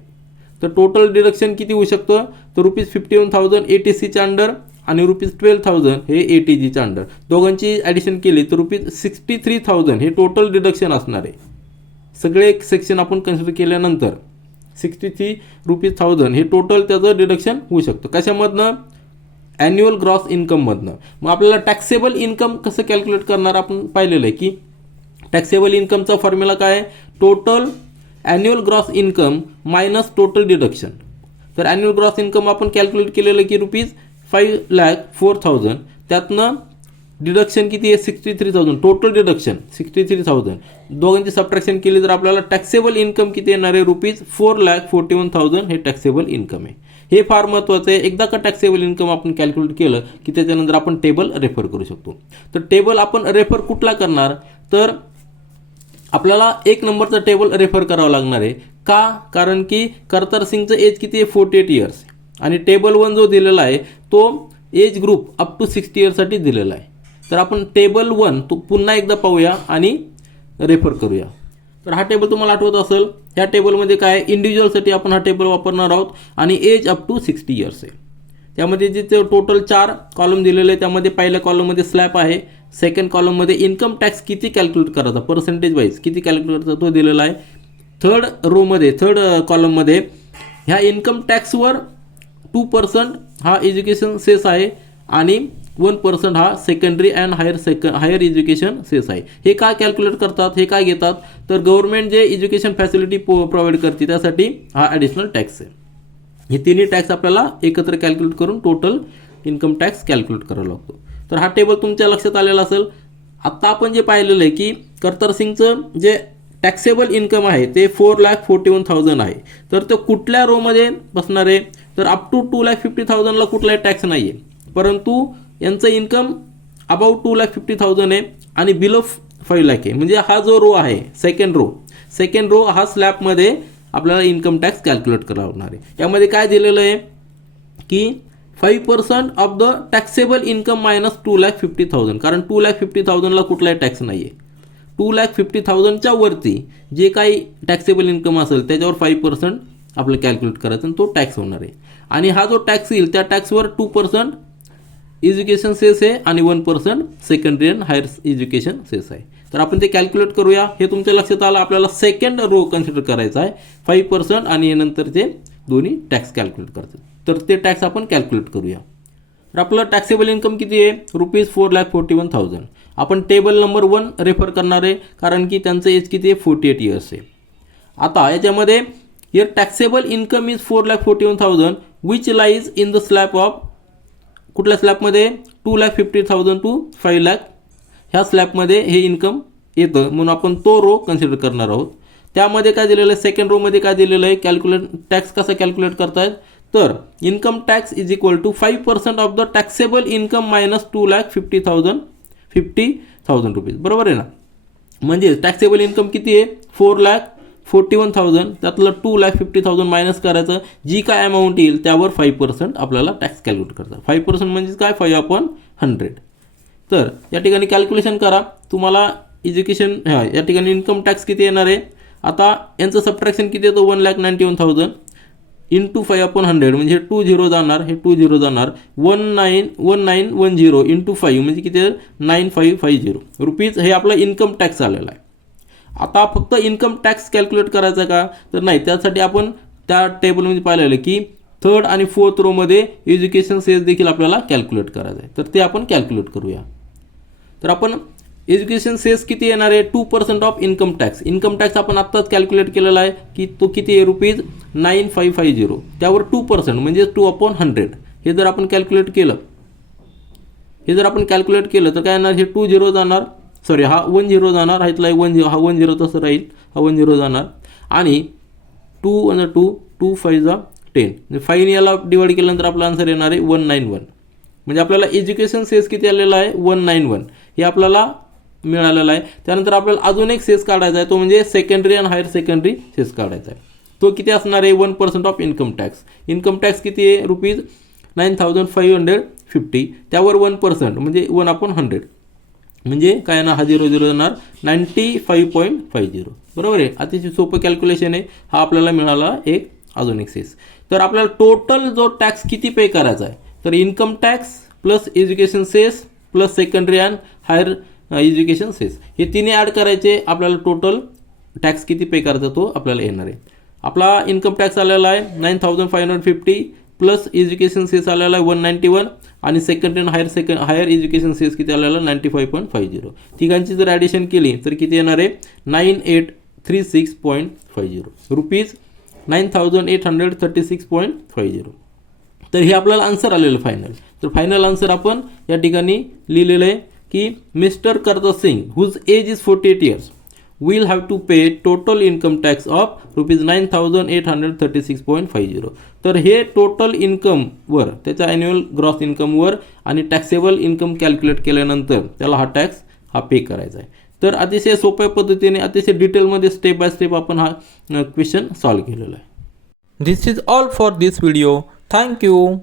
तर टोटल डिडक्शन किती होऊ शकतं, तर ₹51,000 ATCच्या अंडर आणि ₹12,000 हे ATGच्या अंडर. दोघांची ॲडिशन केली तर ₹63,000 हे टोटल डिडक्शन असणार आहे. सगळे एक सेक्शन आपण कन्सिडर केल्यानंतर ₹63,000 हे टोटल त्याचं डिडक्शन होऊ शकतं. कशामधनं, ॲन्युअल ग्रॉस इन्कममधनं. मग आपल्याला टॅक्सेबल इन्कम कसं कॅल्क्युलेट करणार आपण पाहिलेलं आहे की टॅक्सेबल इन्कमचा फॉर्म्युला काय आहे, total annual gross income minus total deduction. तर ॲन्युअल ग्रॉस इन्कम आपण कॅल्क्युलेट केलेलं की ₹5,04,000, त्यातनं डिडक्शन किती आहे, 63,000. Total deduction 63,000. दोघांची सबट्रॅक्शन केली तर आपल्याला टॅक्सेबल इन्कम किती येणार आहे, ₹4,41,000 हे टॅक्सेबल इन्कम आहे. हे फार महत्त्वाचं आहे. एकदा का टॅक्सेबल इन्कम आपण कॅल्क्युलेट केलं की त्याच्यानंतर आपण टेबल रेफर करू शकतो. तर टेबल आपण रेफर कुठला करणार, तर आपल्याला 1 नंबरचा टेबल रेफर करावा लागणार आहे. का, कारण की करतार सिंगचं एज किती आहे, 48 इयर्स. आणि टेबल 1 जो दिलेला आहे तो एज ग्रुप अप टू 60 इयर्ससाठी दिलेला आहे. तर आपण टेबल 1 तो पुन्हा एकदा पाहूया आणि रेफर करूया. तर हा टेबल तुम्हाला आठवत असेल, ह्या टेबलमध्ये काय इंडिव्हिज्युअलसाठी आपण हा टेबल वापरणार आहोत आणि एज अप टू 60 इयर्स आहे. त्यामध्ये जे टोटल 4 कॉलम दिलेले आहे त्यामध्ये पहिल्या कॉलममध्ये स्लॅब आहे, सेकंड कॉलममध्ये इन्कम टॅक्स किती कॅल्क्युलेट करायचा पर्सेंटेज वाईज किती कॅल्क्युलेट करायचा तो दिलेला आहे. थर्ड कॉलममध्ये ह्या इन्कम टॅक्सवर 2% हा एज्युकेशन सेस आहे आणि 1% हा secondary and higher education cess आहे. हे काय कॅल्क्युलेट करतात, हे काय घेतात, तर गव्हर्नमेंट जे एज्युकेशन फॅसिलिटी प्रोव्हाइड करते त्यासाठी हा ॲडिशनल टॅक्स आहे. हे तिन्ही टॅक्स आपल्याला एकत्र कॅल्क्युलेट करून टोटल इन्कम टॅक्स कॅल्क्युलेट करावा लागतो. तर हा टेबल तुमच्या लक्षात आलेला असेल. आत्ता आपण जे पाहिलेलं आहे की करतार सिंगचं जे टॅक्सेबल इन्कम आहे ते 4,41,000 आहे. तर तो कुठल्या रोमध्ये बसणार आहे, तर अप टू 2,50,000ला कुठलाही टॅक्स नाही आहे, परंतु यांचं इन्कम अबाउट 2,50,000 आहे आणि बिलो 5 लाख आहे. म्हणजे हा जो रो आहे सेकंड रो हा स्लॅबमध्ये आपल्याला इन्कम टॅक्स कॅल्क्युलेट करावा लागणार आहे. यामध्ये काय दिलेलं आहे की 5% of the taxable income minus 2,50,000, कारण 2,50,000ला कुठलाही टॅक्स नाही आहे. 2,50,000च्या वरती जे काही टॅक्सेबल इन्कम असेल त्याच्यावर 5% आपलं कॅल्क्युलेट करायचं आणि तो टॅक्स होणार आहे. आणि हा जो टॅक्स येईल त्या टॅक्सवर 2% एज्युकेशन सेस आहे आणि 1% secondary and higher education cess आहे. तर आपण ते कॅल्क्युलेट करूया. हे तुमच्या लक्षात आलं, आपल्याला सेकंड रो कन्सिडर करायचा आहे 5% आणि नंतर ते दोन्ही टॅक्स कॅल्क्युलेट करतात. तर ते टॅक्स आपण कॅल्क्युलेट करूया. तर आपलं टॅक्सेबल इन्कम किती आहे? ₹4,41,000. आपण टेबल नंबर 1 रेफर करणार आहे कारण की त्यांचं एज किती आहे? 48 इयर्स आहे. आता याच्यामध्ये here taxable income is 4,41,000 which lies in the slab of, कुठल्या स्लॅबमध्ये? 2,50,000 टू 5,00,000 ह्या स्लॅबमध्ये हे इन्कम येतं, म्हणून आपण तो रो कन्सिडर करणार आहोत. त्यामध्ये काय दिलेलं आहे? सेकंड रोमध्ये काय दिलेलं आहे? कॅल्क्युलेट टॅक्स कसा कॅल्क्युलेट करतायत? तर income tax is equal to 5% of the taxable income minus 2,50,000 rupees. बरोबर आहे ना? म्हणजे टॅक्सेबल इन्कम किती आहे? 4,41,000. त्यातलं 2,50,000 मायनस करायचं, जी काय अमाऊंट येईल त्यावर 5% आपल्याला टॅक्स कॅल्क्युलेट करायचा. 5% म्हणजे काय? 5/100. तर या ठिकाणी कॅल्क्युलेशन करा. तुम्हाला एज्युकेशन या ठिकाणी इन्कम टॅक्स किती येणार आहे? आता यांचं सबट्रॅक्शन किती येतं? 1,91,000 इंटू 5/100 म्हणजे 2 झिरो जाणार, हे 2 झिरो जाणार. 1910 इंटू 5 म्हणजे किती? 9,550 रुपीज हे आपला इन्कम टॅक्स आलेला आहे. आता फक्त इन्कम टॅक्स कॅल्क्युलेट करायचा का? तर नाही, त्यासाठी आपण त्या टेबलमध्ये पाहिलेलं की थर्ड आणि फोर्थ रोमध्ये एज्युकेशन सेस देखील आपल्याला कॅल्क्युलेट करायचं आहे. तर ते आपण कॅल्क्युलेट करूया. तर आपण एज्युकेशन सेस किती येणार आहे? 2% of income tax. Income tax आपण आत्ताच कॅल्क्युलेट केलेला आहे की तो किती आहे? ₹9,550. त्यावर 2% म्हणजे 2/100. हे जर आपण कॅल्क्युलेट केलं तर काय येणार? हे 2 झिरो जाणार, सॉरी हा 1 झिरो जाणार, हा इथला 1 झिरो, हा 1 झिरो तसं राहील, हा 1 झिरो जाणार. आणि 2 5 10 5 याला डिवाइड केल्यानंतर आपला आन्सर येणार आहे 191. म्हणजे आपल्याला एज्युकेशन सेस किती आलेला आहे? 191 हे आपल्याला मिळालेला आहे. त्यानंतर आपल्याला अजून एक सेस काढायचा आहे, तो म्हणजे सेकंडरी आणि हायर सेकंडरी सेस काढायचा आहे. तो किती असणार आहे? 1% of income tax. Income tax किती आहे? ₹9,550. त्यावर 1% म्हणजे 1/100 म्हणजे काय येणार? हा 0 0 येणार, 95.50. बरोबर आहे. अतिशय सोपं कॅल्क्युलेशन आहे. हा आपल्याला मिळाला एक अजून एक सेस. तर आपल्याला टोटल जो टॅक्स किती पे करायचा आहे? तर income tax plus education cess plus secondary and higher education cess हे तिन्ही ॲड करायचे. आपल्याला टोटल टॅक्स किती पे करायचा तो आपल्याला येणार आहे. आपला इन्कम टॅक्स आलेला आहे 9,550 प्लस एज्युकेशन सेस आलेला आहे 191 आणि secondary and higher education cess किती आलेला? 95.50. तिघांची जर ॲडिशन केली तर किती येणार आहे? 9836.50 रुपीज, 9,836.50. तर हे आपल्याला आन्सर आलेलं फायनल. तर फायनल आन्सर आपण या ठिकाणी लिहिलेलं आहे की mister Kartar Singh whose age is 48 years will have to pay total income tax of ₹9,836.50. तर हे टोटल इन्कमवर, त्याच्या ॲन्युअल ग्रॉस इन्कमवर आणि टॅक्सेबल इन्कम कॅल्क्युलेट केल्यानंतर त्याला हा टॅक्स पे करायचा आहे. तर अतिशय सोप्या पद्धतीने अतिशय डिटेलमध्ये स्टेप बाय स्टेप आपण हा क्वेश्चन सॉल्व्ह केलेला आहे. This is all for this video. Thank you.